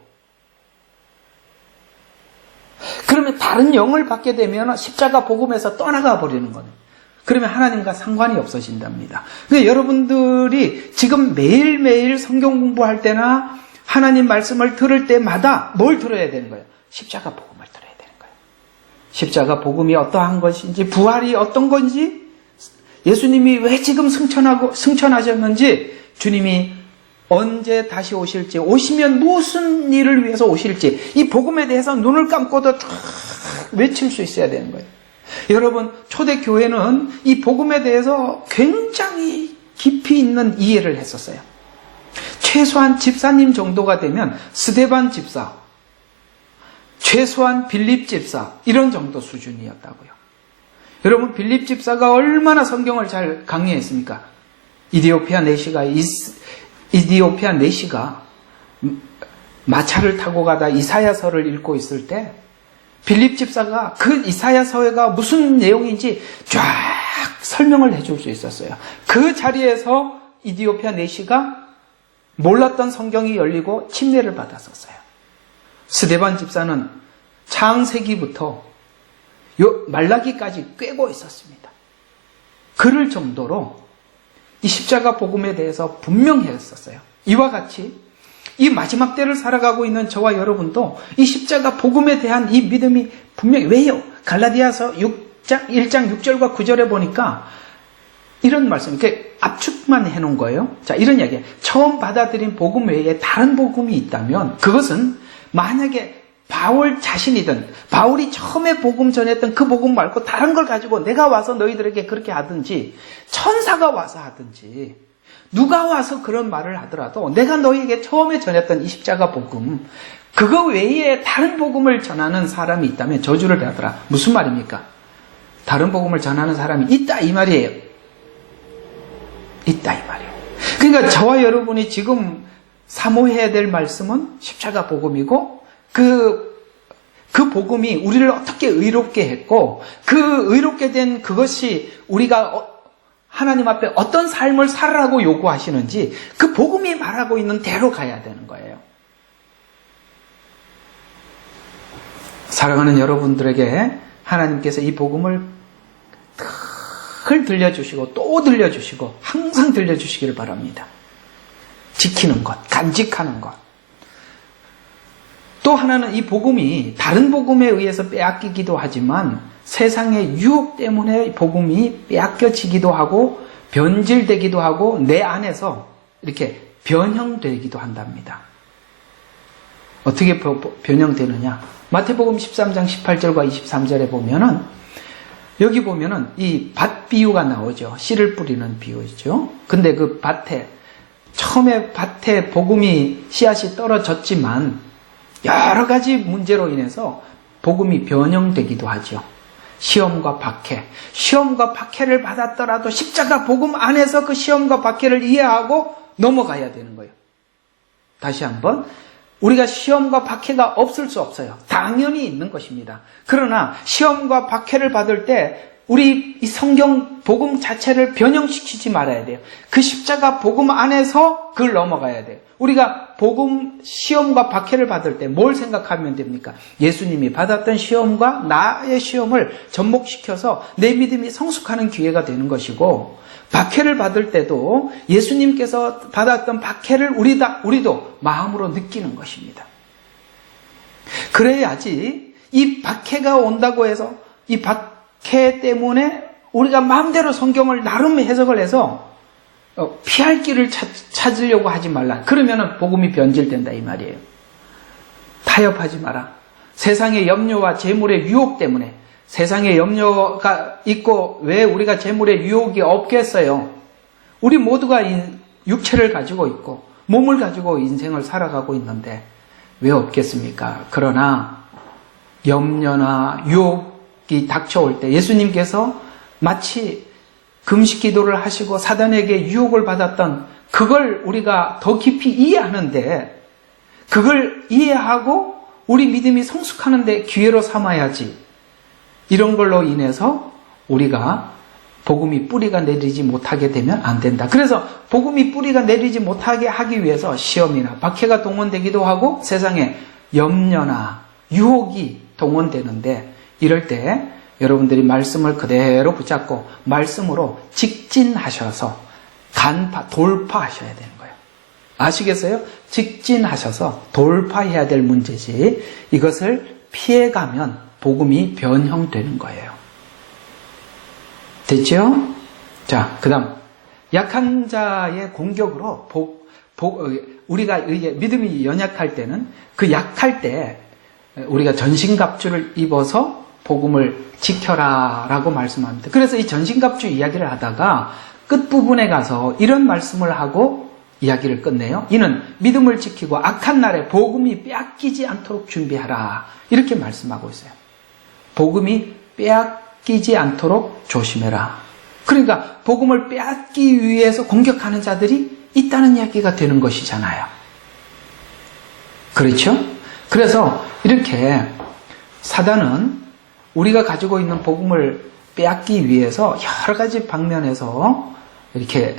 그러면 다른 영을 받게 되면 십자가 복음에서 떠나가 버리는 거예요. 그러면 하나님과 상관이 없어진답니다. 그러니까 여러분들이 지금 매일매일 성경 공부할 때나 하나님 말씀을 들을 때마다 뭘 들어야 되는 거예요? 십자가 복음을 들어야 되는 거예요. 십자가 복음이 어떠한 것인지, 부활이 어떤 건지, 예수님이 왜 지금 승천하셨는지, 주님이 언제 다시 오실지, 오시면 무슨 일을 위해서 오실지, 이 복음에 대해서 눈을 감고도 쫙 외칠 수 있어야 되는 거예요. 여러분, 초대교회는 이 복음에 대해서 굉장히 깊이 있는 이해를 했었어요. 최소한 집사님 정도가 되면 스데반 집사, 최소한 빌립 집사, 이런 정도 수준이었다고요. 여러분, 빌립 집사가 얼마나 성경을 잘 강의했습니까? 이디오피아 내시가 마차를 타고 가다 이사야서를 읽고 있을 때 빌립 집사가 그 이사야서가 무슨 내용인지 쫙 설명을 해줄 수 있었어요. 그 자리에서 이디오피아 내시가 몰랐던 성경이 열리고 침례를 받았었어요. 스데반 집사는 창세기부터 말라기까지 꿰고 있었습니다. 그럴 정도로 이 십자가 복음에 대해서 분명히 했었어요. 이와 같이 이 마지막 때를 살아가고 있는 저와 여러분도 이 십자가 복음에 대한 이 믿음이 분명히, 왜요? 갈라디아서 1장 6절과 9절에 보니까 이런 말씀, 이렇게 압축만 해놓은 거예요. 자, 이런 이야기예요. 처음 받아들인 복음 외에 다른 복음이 있다면 그것은 만약에 바울 자신이든 바울이 처음에 복음 전했던 그 복음 말고 다른 걸 가지고 내가 와서 너희들에게 그렇게 하든지, 천사가 와서 하든지, 누가 와서 그런 말을 하더라도 내가 너희에게 처음에 전했던 이 십자가 복음, 그거 외에 다른 복음을 전하는 사람이 있다면 저주를 받으라. 무슨 말입니까? 다른 복음을 전하는 사람이 있다 이 말이에요. 있다 이 말이에요. 그러니까 저와 여러분이 지금 사모해야 될 말씀은 십자가 복음이고, 그 복음이 우리를 어떻게 의롭게 했고, 그 의롭게 된 그것이 우리가 하나님 앞에 어떤 삶을 살아라고 요구하시는지 그 복음이 말하고 있는 대로 가야 되는 거예요. 사랑하는 여러분들에게 하나님께서 이 복음을 늘 들려주시고 또 들려주시고 항상 들려주시기를 바랍니다. 지키는 것, 간직하는 것. 또 하나는 이 복음이 다른 복음에 의해서 빼앗기기도 하지만 세상의 유혹 때문에 복음이 빼앗겨지기도 하고 변질되기도 하고 내 안에서 이렇게 변형되기도 한답니다. 어떻게 변형되느냐? 마태복음 13장 18절과 23절에 보면은, 여기 보면은 이 밭 비유가 나오죠. 씨를 뿌리는 비유죠. 근데 그 처음에 밭에 복음이 씨앗이 떨어졌지만 여러 가지 문제로 인해서 복음이 변형되기도 하죠. 시험과 박해를 받았더라도 십자가 복음 안에서 그 시험과 박해를 이해하고 넘어가야 되는 거예요. 다시 한번, 우리가 시험과 박해가 없을 수 없어요. 당연히 있는 것입니다. 그러나 시험과 박해를 받을 때 우리 이 성경 복음 자체를 변형시키지 말아야 돼요. 그 십자가 복음 안에서 그걸 넘어가야 돼요. 우리가 복음 시험과 박해를 받을 때 뭘 생각하면 됩니까? 예수님이 받았던 시험과 나의 시험을 접목시켜서 내 믿음이 성숙하는 기회가 되는 것이고, 박해를 받을 때도 예수님께서 받았던 박해를 우리도 마음으로 느끼는 것입니다. 그래야지 이 박해가 온다고 해서 이 박해 때문에 우리가 마음대로 성경을 나름 해석을 해서 피할 길을 찾으려고 하지 말라. 그러면 복음이 변질된다 이 말이에요. 타협하지 마라. 세상의 염려와 재물의 유혹 때문에, 세상에 염려가 있고 왜 우리가 재물의 유혹이 없겠어요? 우리 모두가 육체를 가지고 있고 몸을 가지고 인생을 살아가고 있는데 왜 없겠습니까? 그러나 염려나 유혹이 닥쳐올 때 예수님께서 마치 금식 기도를 하시고 사단에게 유혹을 받았던 그걸 우리가 더 깊이 이해하는데, 그걸 이해하고 우리 믿음이 성숙하는데 기회로 삼아야지. 이런 걸로 인해서 우리가 복음이 뿌리가 내리지 못하게 되면 안 된다. 그래서 복음이 뿌리가 내리지 못하게 하기 위해서 시험이나 박해가 동원되기도 하고 세상에 염려나 유혹이 동원되는데, 이럴 때 여러분들이 말씀을 그대로 붙잡고 말씀으로 직진하셔서 돌파하셔야 되는 거예요. 아시겠어요? 직진하셔서 돌파해야 될 문제지, 이것을 피해가면 복음이 변형되는 거예요. 됐죠? 자, 그 다음 약한 자의 공격으로 우리가 믿음이 연약할 때는, 그 약할 때 우리가 전신갑주를 입어서 복음을 지켜라 라고 말씀합니다. 그래서 이 전신갑주 이야기를 하다가 끝부분에 가서 이런 말씀을 하고 이야기를 끝내요. 이는 믿음을 지키고 악한 날에 복음이 빼앗기지 않도록 준비하라, 이렇게 말씀하고 있어요. 복음이 빼앗기지 않도록 조심해라. 그러니까 복음을 빼앗기 위해서 공격하는 자들이 있다는 이야기가 되는 것이잖아요. 그렇죠? 그래서 이렇게 사단은 우리가 가지고 있는 복음을 빼앗기 위해서 여러 가지 방면에서 이렇게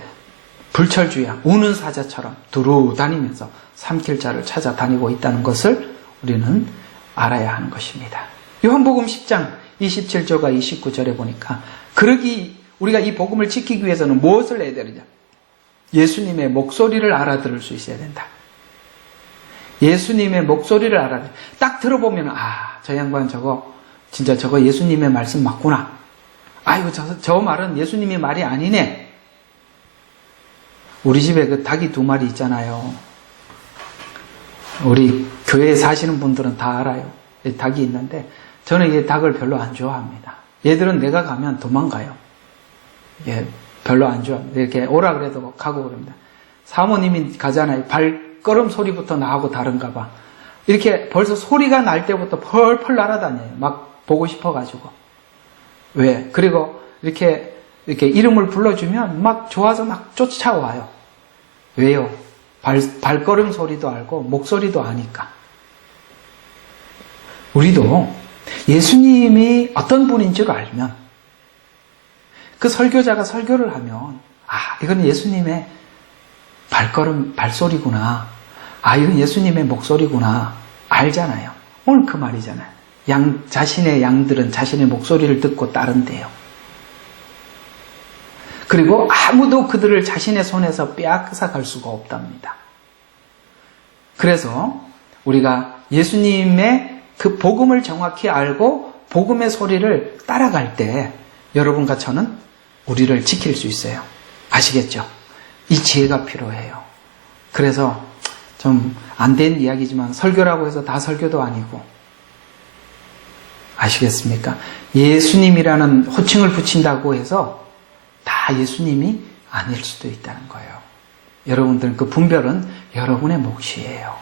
불철주야, 우는 사자처럼 두루 다니면서 삼킬 자를 찾아다니고 있다는 것을 우리는 알아야 하는 것입니다. 요한복음 10장 27절과 29절에 보니까, 우리가 이 복음을 지키기 위해서는 무엇을 해야 되느냐? 예수님의 목소리를 알아들을 수 있어야 된다. 예수님의 목소리를 알아들어. 딱 들어보면, 저 양반 진짜 저거 예수님의 말씀 맞구나. 아이고, 저 말은 예수님의 말이 아니네. 우리 집에 그 닭이 2마리 있잖아요. 우리 교회에 사시는 분들은 다 알아요. 닭이 있는데, 저는 이 닭을 별로 안 좋아합니다. 얘들은 내가 가면 도망가요. 별로 안 좋아합니다. 이렇게 오라 그래도 가고 그럽니다. 사모님이 가잖아요. 발걸음 소리부터 나하고 다른가 봐. 이렇게 벌써 소리가 날 때부터 펄펄 날아다녀요. 막 보고 싶어가지고. 왜? 그리고 이렇게 이름을 불러주면 막 좋아서 막 쫓아와요. 왜요? 발걸음 소리도 알고 목소리도 아니까. 우리도 예수님이 어떤 분인 줄 알면, 그 설교자가 설교를 하면, 이건 예수님의 발소리구나. 이건 예수님의 목소리구나. 알잖아요. 오늘 그 말이잖아요. 자신의 양들은 자신의 목소리를 듣고 따른대요. 그리고 아무도 그들을 자신의 손에서 빼앗아 갈 수가 없답니다. 그래서 우리가 예수님의 그 복음을 정확히 알고 복음의 소리를 따라갈 때 여러분과 저는 우리를 지킬 수 있어요. 아시겠죠? 이 지혜가 필요해요. 그래서 좀 안 된 이야기지만 설교라고 해서 다 설교도 아니고, 아시겠습니까? 예수님이라는 호칭을 붙인다고 해서 다 예수님이 아닐 수도 있다는 거예요. 여러분들 그 분별은 여러분의 몫이에요.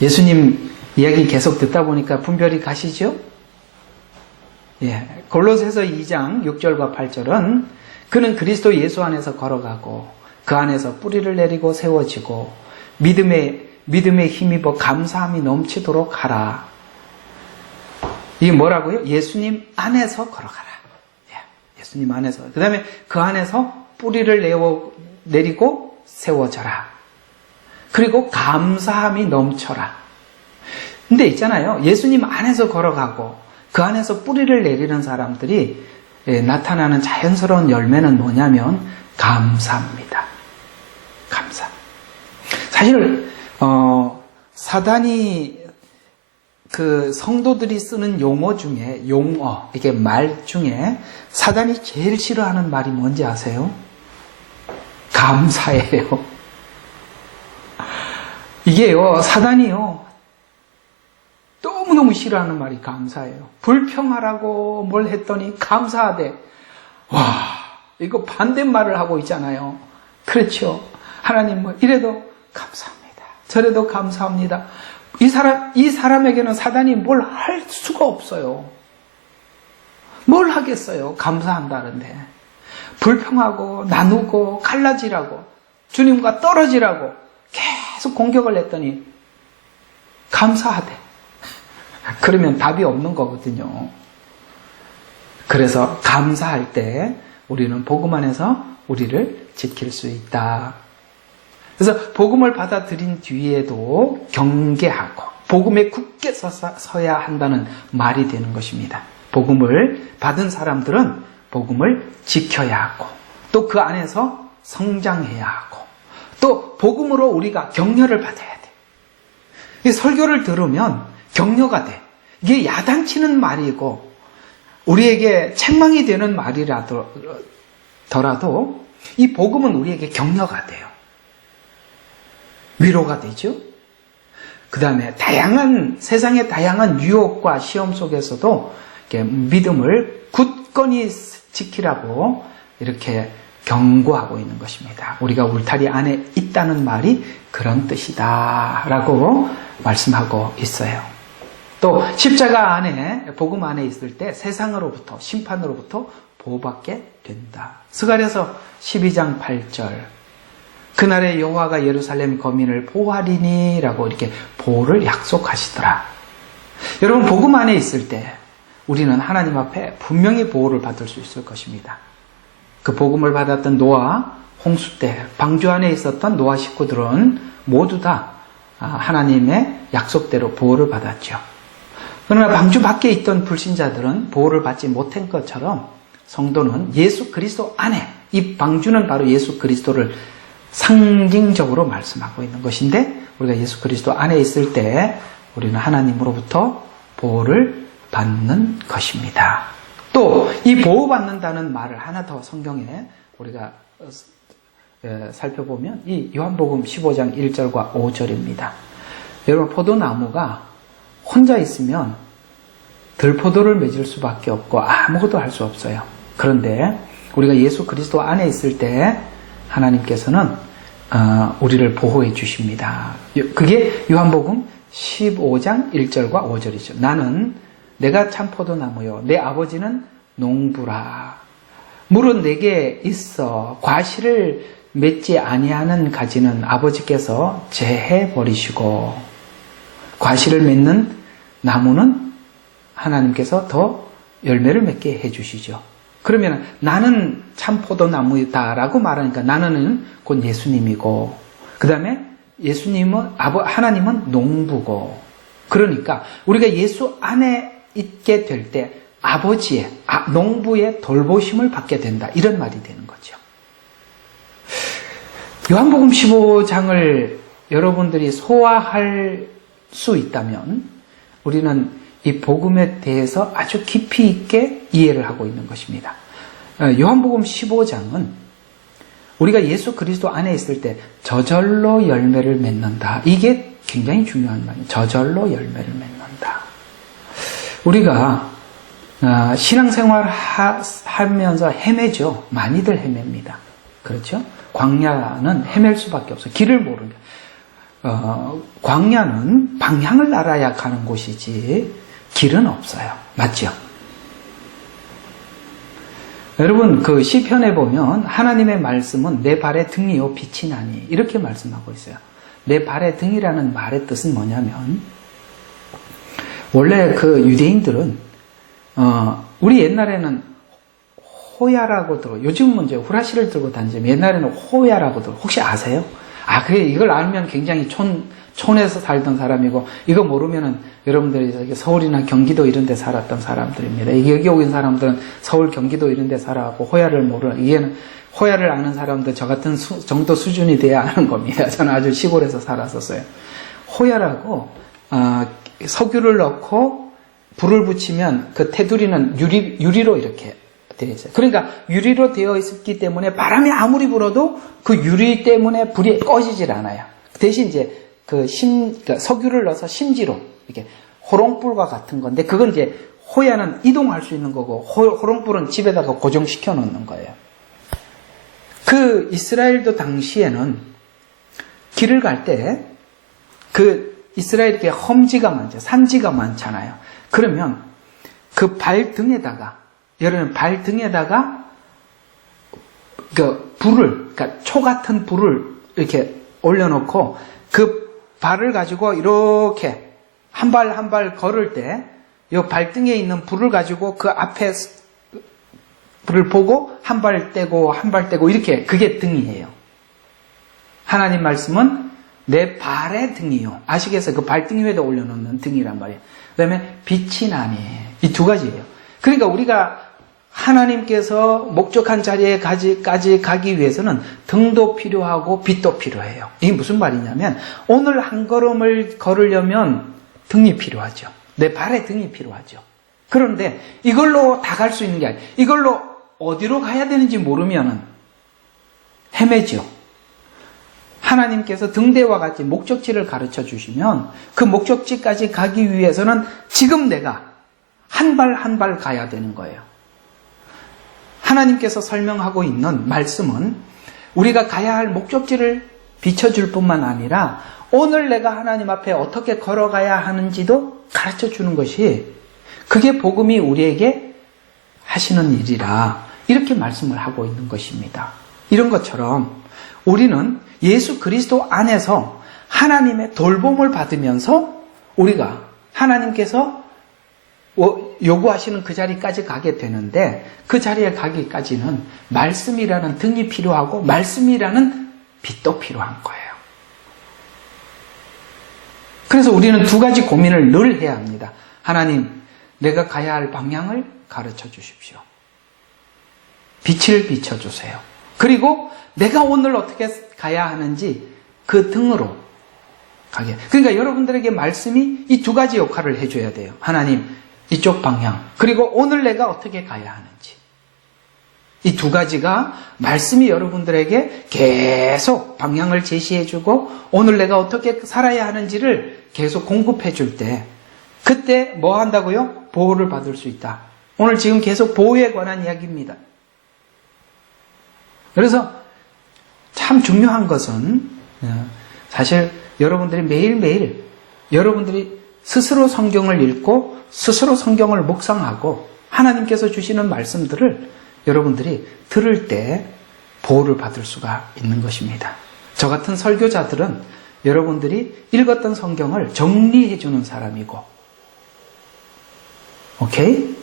예수님 이야기 계속 듣다 보니까 분별이 가시죠? 골로새서 2장 6절과 8절은 그는 그리스도 예수 안에서 걸어가고 그 안에서 뿌리를 내리고 세워지고 믿음에 힘입어 감사함이 넘치도록 하라. 이게 뭐라고요? 예수님 안에서 걸어가라. 예수님 안에서. 그 다음에 그 안에서 뿌리를 내리고 세워져라. 그리고 감사함이 넘쳐라. 근데 있잖아요. 예수님 안에서 걸어가고 그 안에서 뿌리를 내리는 사람들이 나타나는 자연스러운 열매는 뭐냐면 감사입니다. 감사. 사실 사단이 그 성도들이 쓰는 용어, 이게 말 중에 사단이 제일 싫어하는 말이 뭔지 아세요? 감사예요. 이게요, 사단이요, 너무너무 싫어하는 말이 감사예요. 불평하라고 뭘 했더니 감사하대. 와, 이거 반대말을 하고 있잖아요. 그렇죠. 하나님 뭐 이래도 감사합니다. 저래도 감사합니다. 이 사람에게는 사단이 뭘 할 수가 없어요. 뭘 하겠어요? 감사한다는데. 불평하고 나누고 갈라지라고 주님과 떨어지라고 계속 공격을 했더니 감사하대. 그러면 답이 없는 거거든요. 그래서 감사할 때 우리는 복음 안에서 우리를 지킬 수 있다. 그래서 복음을 받아들인 뒤에도 경계하고 복음에 굳게 서야 한다는 말이 되는 것입니다. 복음을 받은 사람들은 복음을 지켜야 하고 또 그 안에서 성장해야 하고 또 복음으로 우리가 격려를 받아야 돼. 이 설교를 들으면 격려가 돼. 이게 야단치는 말이고 우리에게 책망이 되는 말이라도 이 복음은 우리에게 격려가 돼요. 위로가 되죠. 그 다음에 세상의 다양한 유혹과 시험 속에서도 이렇게 믿음을 굳건히 지키라고 이렇게 경고하고 있는 것입니다. 우리가 울타리 안에 있다는 말이 그런 뜻이다 라고 말씀하고 있어요. 또 십자가 안에 복음 안에 있을 때 세상으로부터 심판으로부터 보호받게 된다. 스가랴서 12장 8절 그날에 여호와가 예루살렘 거민을 보호하리니 라고 이렇게 보호를 약속하시더라. 여러분 복음 안에 있을 때 우리는 하나님 앞에 분명히 보호를 받을 수 있을 것입니다. 그 복음을 받았던 노아 홍수 때 방주 안에 있었던 노아 식구들은 모두 다 하나님의 약속대로 보호를 받았죠. 그러나 방주 밖에 있던 불신자들은 보호를 받지 못한 것처럼 성도는 예수 그리스도 안에, 이 방주는 바로 예수 그리스도를 상징적으로 말씀하고 있는 것인데 우리가 예수 그리스도 안에 있을 때 우리는 하나님으로부터 보호를 받는 것입니다. 또 이 보호받는다는 말을 하나 더 성경에 우리가 살펴보면 이 요한복음 15장 1절과 5절입니다. 여러분 포도나무가 혼자 있으면 들포도를 맺을 수밖에 없고 아무것도 할 수 없어요. 그런데 우리가 예수 그리스도 안에 있을 때 하나님께서는 우리를 보호해 주십니다. 그게 요한복음 15장 1절과 5절이죠. 나는 내가 참 포도나무요 내 아버지는 농부라. 물은 내게 있어 과실을 맺지 아니하는 가지는 아버지께서 제해 버리시고 과실을 맺는 나무는 하나님께서 더 열매를 맺게 해주시죠. 그러면 나는 참 포도나무다라고 말하니까 나는 곧 예수님이고 그 다음에 하나님은 농부고 그러니까 우리가 예수 안에 있게 될 때 아버지의 농부의 돌보심을 받게 된다 이런 말이 되는 거죠. 요한복음 15장을 여러분들이 소화할 수 있다면 우리는 이 복음에 대해서 아주 깊이 있게 이해를 하고 있는 것입니다. 요한복음 15장은 우리가 예수 그리스도 안에 있을 때 저절로 열매를 맺는다. 이게 굉장히 중요한 말이에요. 저절로 열매를 맺는다. 우리가 신앙생활 하면서 헤매죠. 많이들 헤맵니다. 그렇죠? 광야는 헤맬 수밖에 없어요. 길을 모르게. 광야는 방향을 알아야 가는 곳이지 길은 없어요. 맞죠? 여러분 그 시편에 보면 하나님의 말씀은 내 발의 등이요 빛이 나니 이렇게 말씀하고 있어요. 내 발의 등이라는 말의 뜻은 뭐냐면 원래 그 유대인들은 우리 옛날에는 호야라고 들어. 요즘은 이제 후라시를 들고 다니지만 옛날에는 호야라고 들어. 혹시 아세요? 그래 이걸 알면 굉장히 촌에서 살던 사람이고 이거 모르면은 여러분들이 서울이나 경기도 이런 데 살았던 사람들입니다. 여기 오긴 사람들은 서울, 경기도 이런 데 살아갖고 호야를 이게는 호야를 아는 사람들 저 같은 정도 수준이 돼야 아는 겁니다. 저는 아주 시골에서 살았었어요. 호야라고 석유를 넣고 불을 붙이면 그 테두리는 유리로 이렇게 되어 있어요. 그러니까 유리로 되어 있기 때문에 바람이 아무리 불어도 그 유리 때문에 불이 꺼지질 않아요. 대신 이제 그러니까 석유를 넣어서 심지로 이렇게 호롱불과 같은 건데 그건 이제 호야는 이동할 수 있는 거고 호롱불은 집에다가 고정시켜 놓는 거예요. 그 이스라엘도 당시에는 길을 갈 때 그 이스라엘에 험지가 많죠. 산지가 많잖아요. 그러면 그 발등에다가 여러분 발등에다가 그 불을 그러니까 초 같은 불을 이렇게 올려놓고 그 발을 가지고 이렇게 한 발 한 발 걸을 때 이 발등에 있는 불을 가지고 그 앞에 불을 보고 한 발 떼고 한 발 떼고 이렇게 그게 등이에요. 하나님 말씀은 내 발의 등이요. 아시겠어요? 그 발등 위에다 올려놓는 등이란 말이에요. 그 다음에 빛이 나니 이 두 가지예요. 그러니까 우리가 하나님께서 목적한 자리에까지 가기 위해서는 등도 필요하고 빛도 필요해요. 이게 무슨 말이냐면 오늘 한 걸음을 걸으려면 등이 필요하죠. 내 발에 등이 필요하죠. 그런데 이걸로 다 갈 수 있는 게 아니에요. 이걸로 어디로 가야 되는지 모르면 헤매죠. 하나님께서 등대와 같이 목적지를 가르쳐 주시면 그 목적지까지 가기 위해서는 지금 내가 한 발 한 발 가야 되는 거예요. 하나님께서 설명하고 있는 말씀은 우리가 가야 할 목적지를 비춰줄 뿐만 아니라 오늘 내가 하나님 앞에 어떻게 걸어가야 하는지도 가르쳐 주는 것이 그게 복음이 우리에게 하시는 일이라 이렇게 말씀을 하고 있는 것입니다. 이런 것처럼 우리는 예수 그리스도 안에서 하나님의 돌봄을 받으면서 우리가 하나님께서 요구하시는 그 자리까지 가게 되는데 그 자리에 가기까지는 말씀이라는 등이 필요하고 말씀이라는 빛도 필요한 거예요. 그래서 우리는 두 가지 고민을 늘 해야 합니다. 하나님, 내가 가야 할 방향을 가르쳐 주십시오. 빛을 비춰주세요. 그리고 내가 오늘 어떻게 가야 하는지 그 등으로 가게. 그러니까 여러분들에게 말씀이 이 두 가지 역할을 해줘야 돼요. 하나님, 이쪽 방향. 그리고 오늘 내가 어떻게 가야 하는지. 이 두 가지가 말씀이 여러분들에게 계속 방향을 제시해주고 오늘 내가 어떻게 살아야 하는지를 계속 공급해줄 때 그때 뭐 한다고요? 보호를 받을 수 있다. 오늘 지금 계속 보호에 관한 이야기입니다. 그래서 참 중요한 것은 사실 여러분들이 매일매일 여러분들이 스스로 성경을 읽고 스스로 성경을 묵상하고 하나님께서 주시는 말씀들을 여러분들이 들을 때 보호를 받을 수가 있는 것입니다. 저 같은 설교자들은 여러분들이 읽었던 성경을 정리해 주는 사람이고 오케이?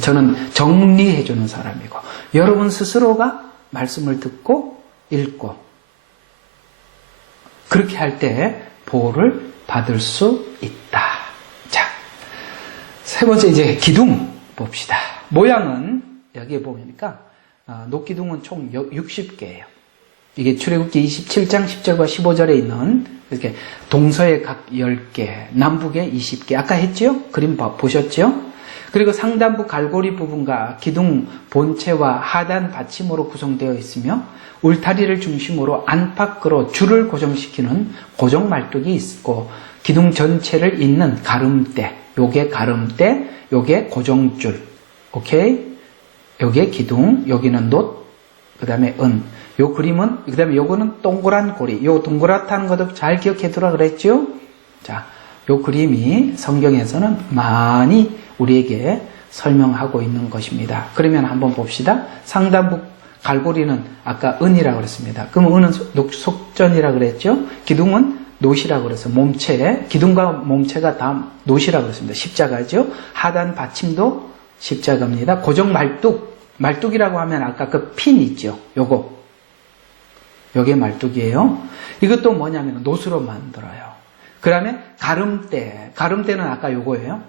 저는 정리해 주는 사람이고 여러분 스스로가 말씀을 듣고 읽고 그렇게 할 때 보호를 받을 수 있다. 자, 세 번째 이제 기둥 봅시다. 모양은 여기에 보니까 녹기둥은 총 60개예요. 이게 출애굽기 27장 10절과 15절에 있는 이렇게 동서에 각 10개, 남북에 20개. 아까 했죠? 그림 보셨죠? 그리고 상단부 갈고리 부분과 기둥 본체와 하단 받침으로 구성되어 있으며 울타리를 중심으로 안팎으로 줄을 고정시키는 고정 말뚝이 있고 기둥 전체를 잇는 가름대, 요게 가름대, 요게 고정줄. 오케이? 요게 기둥, 여기는 놋, 그 다음에 은. 요 그림은, 그 다음에 요거는 동그란 고리. 요 동그랗다는 것도 잘 기억해 두라 그랬죠? 자, 요 그림이 성경에서는 많이 우리에게 설명하고 있는 것입니다. 그러면 한번 봅시다. 상단부 갈고리는 아까 은이라고 그랬습니다. 그럼 은은 속전이라고 그랬죠? 기둥은 놋이라고 그래서 몸체, 기둥과 몸체가 다 놋이라고 그랬습니다. 십자가죠? 하단 받침도 십자가입니다. 고정 말뚝이라고 하면 아까 그 핀 있죠? 요게 말뚝이에요. 이것도 뭐냐면 놋으로 만들어요. 그 다음에 가름대는 아까 요거예요.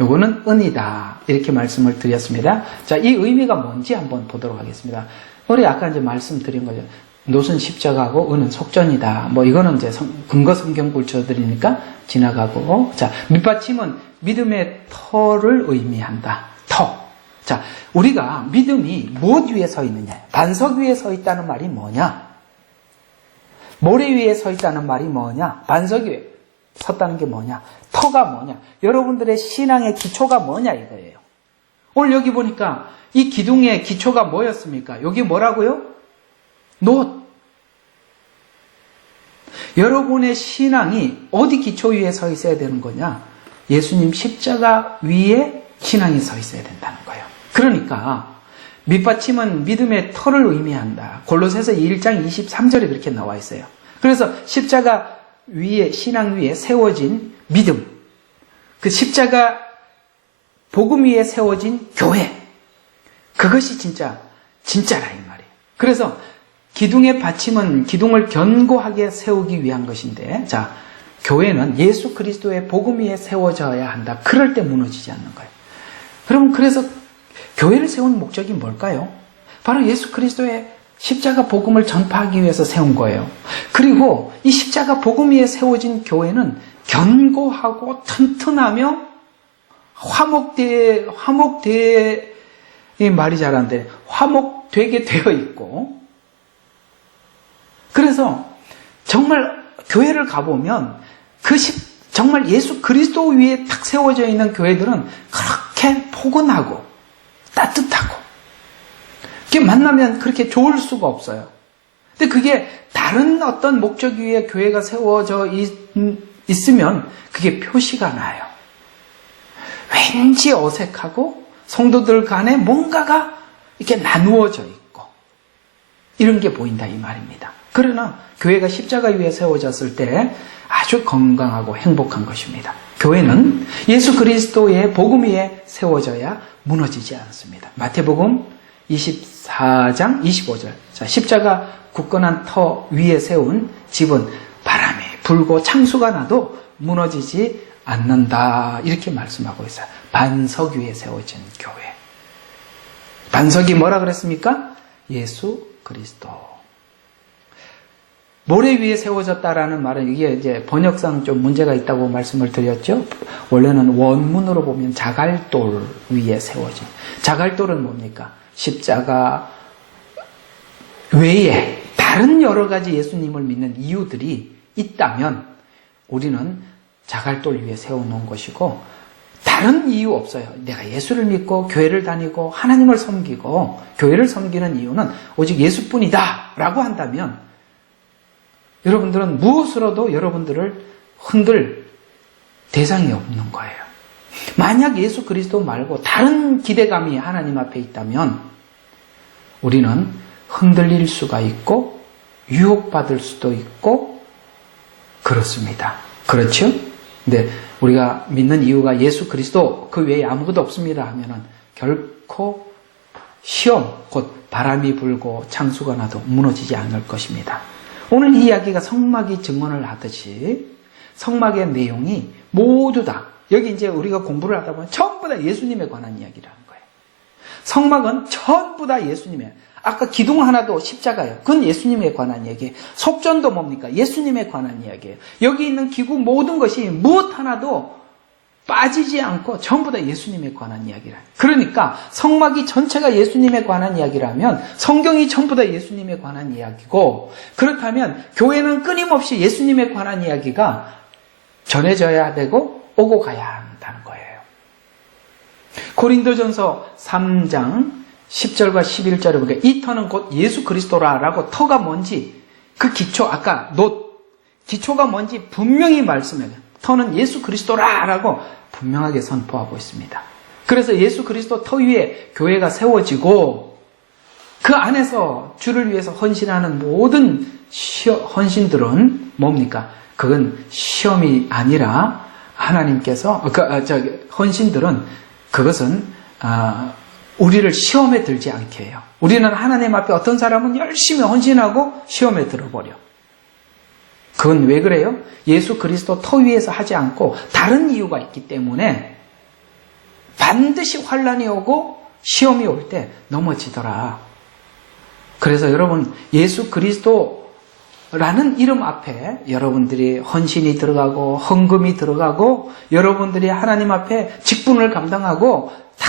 요거는 은이다. 이렇게 말씀을 드렸습니다. 자, 이 의미가 뭔지 한번 보도록 하겠습니다. 우리 아까 이제 말씀드린 거죠. 놋은 십자가고 은은 속전이다. 뭐 이거는 이제 근거 성경 굴쳐드리니까 지나가고. 자, 밑받침은 믿음의 터를 의미한다. 터. 자, 우리가 믿음이 무엇 위에 서 있느냐? 반석 위에 서 있다는 말이 뭐냐? 모래 위에 서 있다는 말이 뭐냐? 반석 위에. 섰다는 게 뭐냐? 터가 뭐냐? 여러분들의 신앙의 기초가 뭐냐 이거예요. 오늘 여기 보니까 이 기둥의 기초가 뭐였습니까? 여기 뭐라고요? 놋. 여러분의 신앙이 어디 기초 위에 서 있어야 되는 거냐? 예수님 십자가 위에 신앙이 서 있어야 된다는 거예요. 그러니까 밑받침은 믿음의 터를 의미한다. 골로새서 1장 23절에 그렇게 나와 있어요. 그래서 십자가 위에, 신앙 위에 세워진 믿음, 그 십자가 복음 위에 세워진 교회, 그것이 진짜라 이 말이에요. 그래서 기둥의 받침은 기둥을 견고하게 세우기 위한 것인데, 자, 교회는 예수 그리스도의 복음 위에 세워져야 한다. 그럴 때 무너지지 않는 거예요. 여러분, 그래서 교회를 세운 목적이 뭘까요? 바로 예수 그리스도의 십자가 복음을 전파하기 위해서 세운 거예요. 그리고 이 십자가 복음 위에 세워진 교회는 견고하고 튼튼하며 이 말이 잘 안 돼. 화목되게 되어 있고, 그래서 정말 교회를 가보면 정말 예수 그리스도 위에 탁 세워져 있는 교회들은 그렇게 포근하고 따뜻하고, 이렇게 만나면 그렇게 좋을 수가 없어요. 근데 그게 다른 어떤 목적 위에 교회가 세워져 있으면 그게 표시가 나요. 왠지 어색하고 성도들 간에 뭔가가 이렇게 나누어져 있고 이런 게 보인다 이 말입니다. 그러나 교회가 십자가 위에 세워졌을 때 아주 건강하고 행복한 것입니다. 교회는 예수 그리스도의 복음 위에 세워져야 무너지지 않습니다. 마태복음 24장 25절. 자, 십자가 굳건한 터 위에 세운 집은 바람이 불고 창수가 나도 무너지지 않는다. 이렇게 말씀하고 있어요. 반석 위에 세워진 교회. 반석이 뭐라 그랬습니까? 예수 그리스도. 모래 위에 세워졌다라는 말은 이게 이제 번역상 좀 문제가 있다고 말씀을 드렸죠. 원래는 원문으로 보면 자갈돌 위에 세워진. 자갈돌은 뭡니까? 십자가 외에 다른 여러 가지 예수님을 믿는 이유들이 있다면 우리는 자갈돌 위에 세워놓은 것이고 다른 이유 없어요. 내가 예수를 믿고 교회를 다니고 하나님을 섬기고 교회를 섬기는 이유는 오직 예수뿐이다 라고 한다면 여러분들은 무엇으로도 여러분들을 흔들 대상이 없는 거예요. 만약 예수 그리스도 말고 다른 기대감이 하나님 앞에 있다면 우리는 흔들릴 수가 있고 유혹받을 수도 있고 그렇습니다. 그렇죠? 근데 우리가 믿는 이유가 예수 그리스도 그 외에 아무것도 없습니다 하면은 결코 시험 곧 바람이 불고 창수가 나도 무너지지 않을 것입니다. 오늘 이 이야기가 성막이 증언을 하듯이 성막의 내용이 모두 다 여기 이제 우리가 공부를 하다 보면 전부 다 예수님에 관한 이야기라는 거예요. 성막은 전부 다 예수님의, 아까 기둥 하나도 십자가예요. 그건 예수님에 관한 이야기예요. 속전도 뭡니까? 예수님에 관한 이야기예요. 여기 있는 기구 모든 것이 무엇 하나도 빠지지 않고 전부 다 예수님에 관한 이야기라. 그러니까 성막이 전체가 예수님에 관한 이야기라면 성경이 전부 다 예수님에 관한 이야기고, 그렇다면 교회는 끊임없이 예수님에 관한 이야기가 전해져야 되고 오고 가야 한다는 거예요. 고린도전서 3장 10절과 11절에 보니까 이 터는 곧 예수 그리스도라라고, 터가 뭔지 그 기초, 아까 기초가 뭔지 분명히 말씀해요. 터는 예수 그리스도라라고 분명하게 선포하고 있습니다. 그래서 예수 그리스도 터 위에 교회가 세워지고 그 안에서 주를 위해서 헌신하는 모든 헌신들은 뭡니까? 그건 시험이 아니라 하나님께서 헌신들은 그것은 우리를 시험에 들지 않게 해요. 우리는 하나님 앞에 어떤 사람은 열심히 헌신하고 시험에 들어버려. 그건 왜 그래요? 예수 그리스도 터 위에서 하지 않고 다른 이유가 있기 때문에 반드시 환난이 오고 시험이 올 때 넘어지더라. 그래서 여러분, 예수 그리스도라는 이름 앞에 여러분들이 헌신이 들어가고 헌금이 들어가고 여러분들이 하나님 앞에 직분을 감당하고 다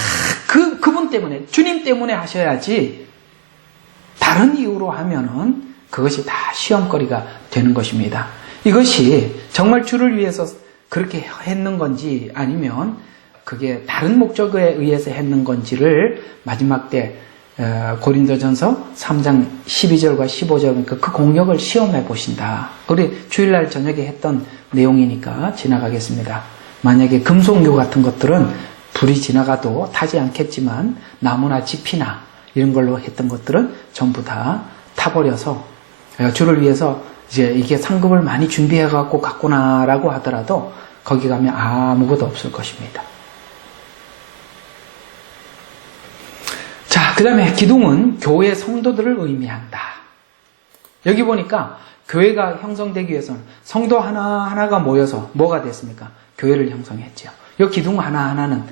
그분 때문에, 주님 때문에 하셔야지 다른 이유로 하면은 그것이 다 시험거리가 되는 것입니다. 이것이 정말 주를 위해서 그렇게 했는 건지 아니면 그게 다른 목적에 의해서 했는 건지를 마지막 때 고린도전서 3장 12절과 15절 그러니까 그 공력을 시험해 보신다. 우리 주일날 저녁에 했던 내용이니까 지나가겠습니다. 만약에 금속류 같은 것들은 불이 지나가도 타지 않겠지만 나무나 지피나 이런 걸로 했던 것들은 전부 다 타버려서 주를 위해서 이제 이게 상급을 많이 준비해 갖고 갔구나라고 하더라도 거기 가면 아무것도 없을 것입니다. 자, 그 다음에 기둥은 교회 성도들을 의미한다. 여기 보니까 교회가 형성되기 위해서는 성도 하나하나가 모여서 뭐가 됐습니까? 교회를 형성했죠. 이 기둥 하나하나는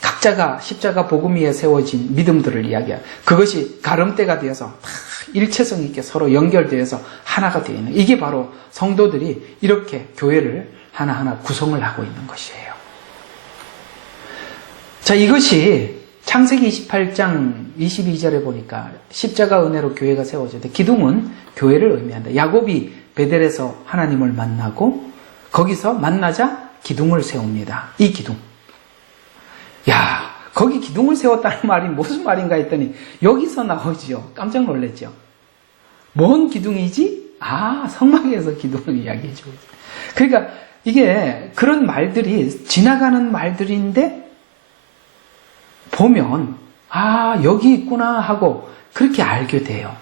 각자가 십자가 복음 위에 세워진 믿음들을 이야기해요. 그것이 가름대가 되어서 일체성 있게 서로 연결되어서 하나가 되어 있는 이게 바로 성도들이 이렇게 교회를 하나하나 구성을 하고 있는 것이에요. 자, 이것이 창세기 28장 22절에 보니까 십자가 은혜로 교회가 세워졌는데 기둥은 교회를 의미한다. 야곱이 베델에서 하나님을 만나고 거기서 만나자 기둥을 세웁니다. 이 기둥. 야, 거기 기둥을 세웠다는 말이 무슨 말인가 했더니 여기서 나오죠. 깜짝 놀랐죠. 뭔 기둥이지? 성막에서 기둥을 이야기해 주고 있어요. 그러니까 이게 그런 말들이 지나가는 말들인데 보면 여기 있구나 하고 그렇게 알게 돼요.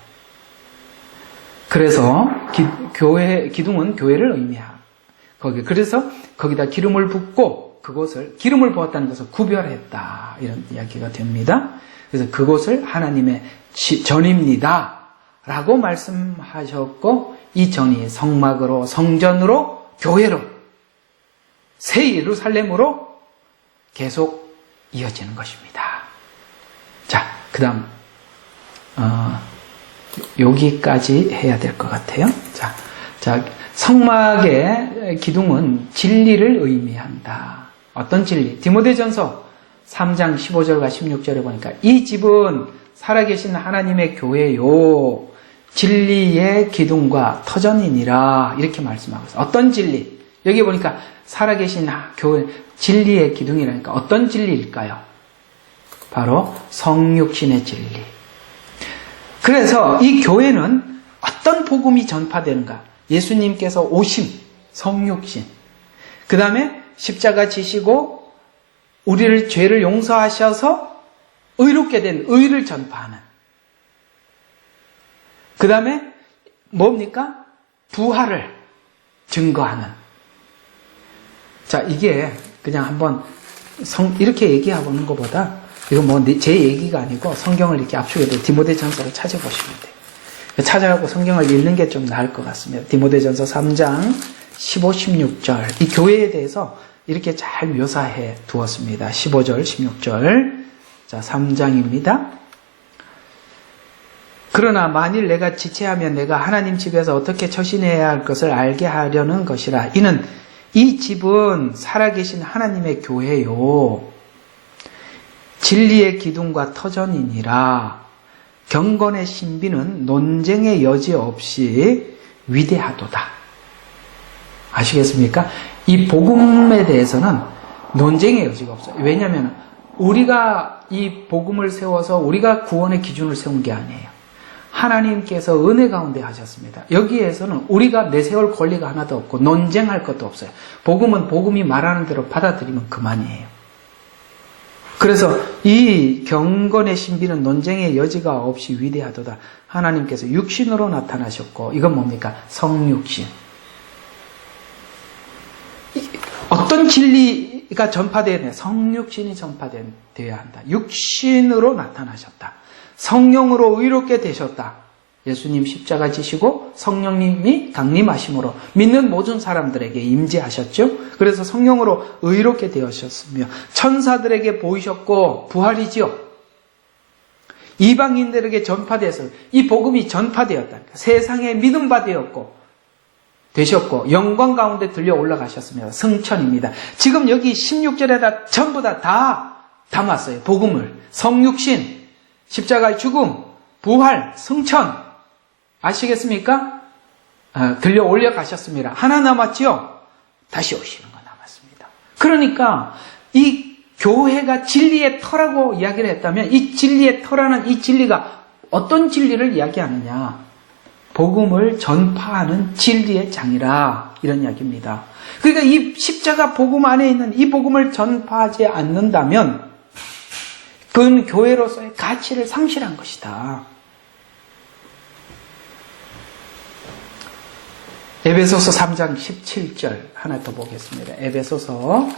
그래서 기둥은 교회를 의미하고 그래서 거기다 기름을 붓고 그곳을 기름을 부었다는 것을 구별했다 이런 이야기가 됩니다. 그래서 그곳을 하나님의 전입니다 라고 말씀하셨고 이 전이 성막으로 성전으로 교회로 새 예루살렘으로 계속 이어지는 것입니다. 자, 그 다음 여기까지 해야 될 것 같아요. 자, 성막의 기둥은 진리를 의미한다. 어떤 진리? 디모데전서 3장 15절과 16절에 보니까 이 집은 살아계신 하나님의 교회요 진리의 기둥과 터전이니라 이렇게 말씀하고 있어요. 어떤 진리? 여기 보니까 살아계신 교회 진리의 기둥이라니까 어떤 진리일까요? 바로 성육신의 진리. 그래서 이 교회는 어떤 복음이 전파되는가? 예수님께서 오심, 성육신. 그 다음에 십자가 지시고 우리를 죄를 용서하셔서 의롭게 된 의를 전파하는. 그 다음에 뭡니까? 부활을 증거하는. 자, 이게 그냥 한번 이렇게 얘기해보는 것보다 이건 제 얘기가 아니고 성경을 이렇게 압축해도 디모데전서를 찾아보시면 돼요. 찾아가고 성경을 읽는 게 좀 나을 것 같습니다. 디모데전서 3장 15, 16절 이 교회에 대해서 이렇게 잘 묘사해 두었습니다. 15절, 16절 자 3장입니다. 그러나 만일 내가 지체하면 내가 하나님 집에서 어떻게 처신해야 할 것을 알게 하려는 것이라. 이는 이 집은 살아계신 하나님의 교회요 진리의 기둥과 터전이니라. 경건의 신비는 논쟁의 여지 없이 위대하도다. 아시겠습니까? 이 복음에 대해서는 논쟁의 여지가 없어요. 왜냐하면 우리가 이 복음을 세워서 우리가 구원의 기준을 세운 게 아니에요. 하나님께서 은혜 가운데 하셨습니다. 여기에서는 우리가 내세울 권리가 하나도 없고 논쟁할 것도 없어요. 복음은 복음이 말하는 대로 받아들이면 그만이에요. 그래서 이 경건의 신비는 논쟁의 여지가 없이 위대하도다. 하나님께서 육신으로 나타나셨고 이건 뭡니까? 성육신. 어떤 진리가 전파되어야 돼? 성육신이 전파되어야 한다. 육신으로 나타나셨다. 성령으로 의롭게 되셨다. 예수님 십자가 지시고 성령님이 강림하심으로 믿는 모든 사람들에게 임재하셨죠. 그래서 성령으로 의롭게 되셨으며 천사들에게 보이셨고 부활이지요. 이방인들에게 전파돼서 이 복음이 전파되었다. 세상에 믿음 되셨고 영광 가운데 들려 올라가셨습니다. 승천입니다. 지금 여기 16절에다 전부 다 담았어요. 복음을. 성육신, 십자가의 죽음, 부활, 승천. 아시겠습니까? 들려 올려 가셨습니다. 하나 남았지요? 다시 오시는 거 남았습니다. 그러니까 이 교회가 진리의 터라고 이야기를 했다면 이 진리의 터라는 이 진리가 어떤 진리를 이야기하느냐? 복음을 전파하는 진리의 장이라 이런 이야기입니다. 그러니까 이 십자가 복음 안에 있는 이 복음을 전파하지 않는다면 그건 교회로서의 가치를 상실한 것이다. 에베소서 3장 17절 하나 더 보겠습니다. 에베소서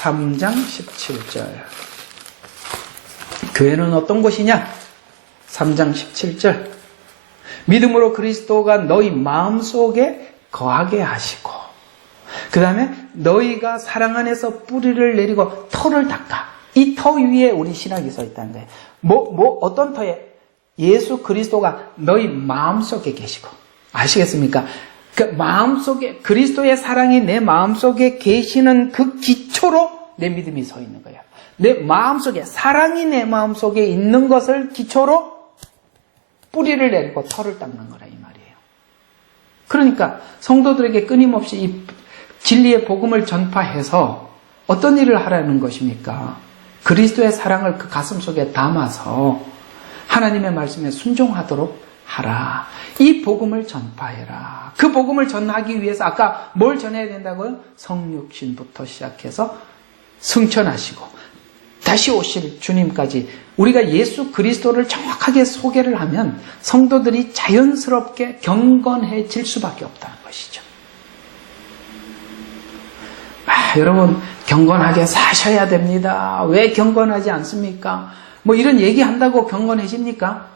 3장 17절. 교회는 어떤 곳이냐? 3장 17절. 믿음으로 그리스도가 너희 마음속에 거하게 하시고 그 다음에 너희가 사랑 안에서 뿌리를 내리고 터를 닦아. 이 터 위에 우리 신학이 서 있다는 거예요. 어떤 터에? 예수 그리스도가 너희 마음속에 계시고. 아시겠습니까? 그 마음속에 그리스도의 사랑이 내 마음속에 계시는 그 기초로 내 믿음이 서 있는 거야. 내 마음속에 사랑이 내 마음속에 있는 것을 기초로 뿌리를 내리고 털을 닦는 거라 이 말이에요. 그러니까 성도들에게 끊임없이 이 진리의 복음을 전파해서 어떤 일을 하라는 것입니까? 그리스도의 사랑을 그 가슴 속에 담아서 하나님의 말씀에 순종하도록 하라. 이 복음을 전파해라. 그 복음을 전하기 위해서 아까 뭘 전해야 된다고요? 성육신부터 시작해서 승천하시고 다시 오실 주님까지 우리가 예수 그리스도를 정확하게 소개를 하면 성도들이 자연스럽게 경건해질 수밖에 없다는 것이죠. 여러분 경건하게 사셔야 됩니다. 왜 경건하지 않습니까? 뭐 이런 얘기한다고 경건해집니까?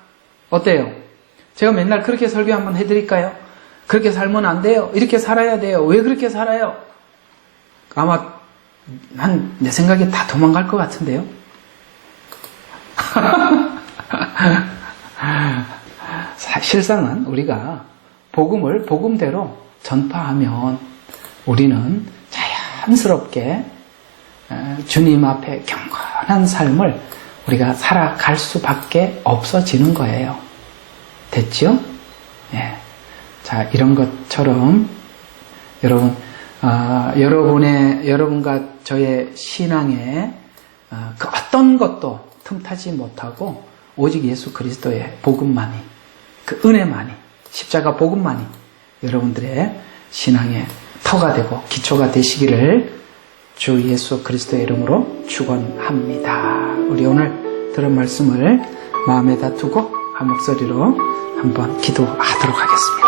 어때요? 제가 맨날 그렇게 설교 한번 해드릴까요? 그렇게 살면 안 돼요. 이렇게 살아야 돼요. 왜 그렇게 살아요? 아마 내 생각에 다 도망갈 것 같은데요. 실상은 우리가 복음을 복음대로 전파하면 우리는 자연스럽게 주님 앞에 경건한 삶을 우리가 살아갈 수밖에 없어지는 거예요. 됐죠? 예. 자, 이런 것처럼 여러분과 저의 신앙에 그 어떤 것도 틈타지 못하고 오직 예수 그리스도의 복음만이, 그 은혜만이, 십자가 복음만이 여러분들의 신앙의 터가 되고 기초가 되시기를 주 예수 그리스도의 이름으로 축원합니다. 우리 오늘 들은 말씀을 마음에다 두고 한 목소리로 한번 기도하도록 하겠습니다.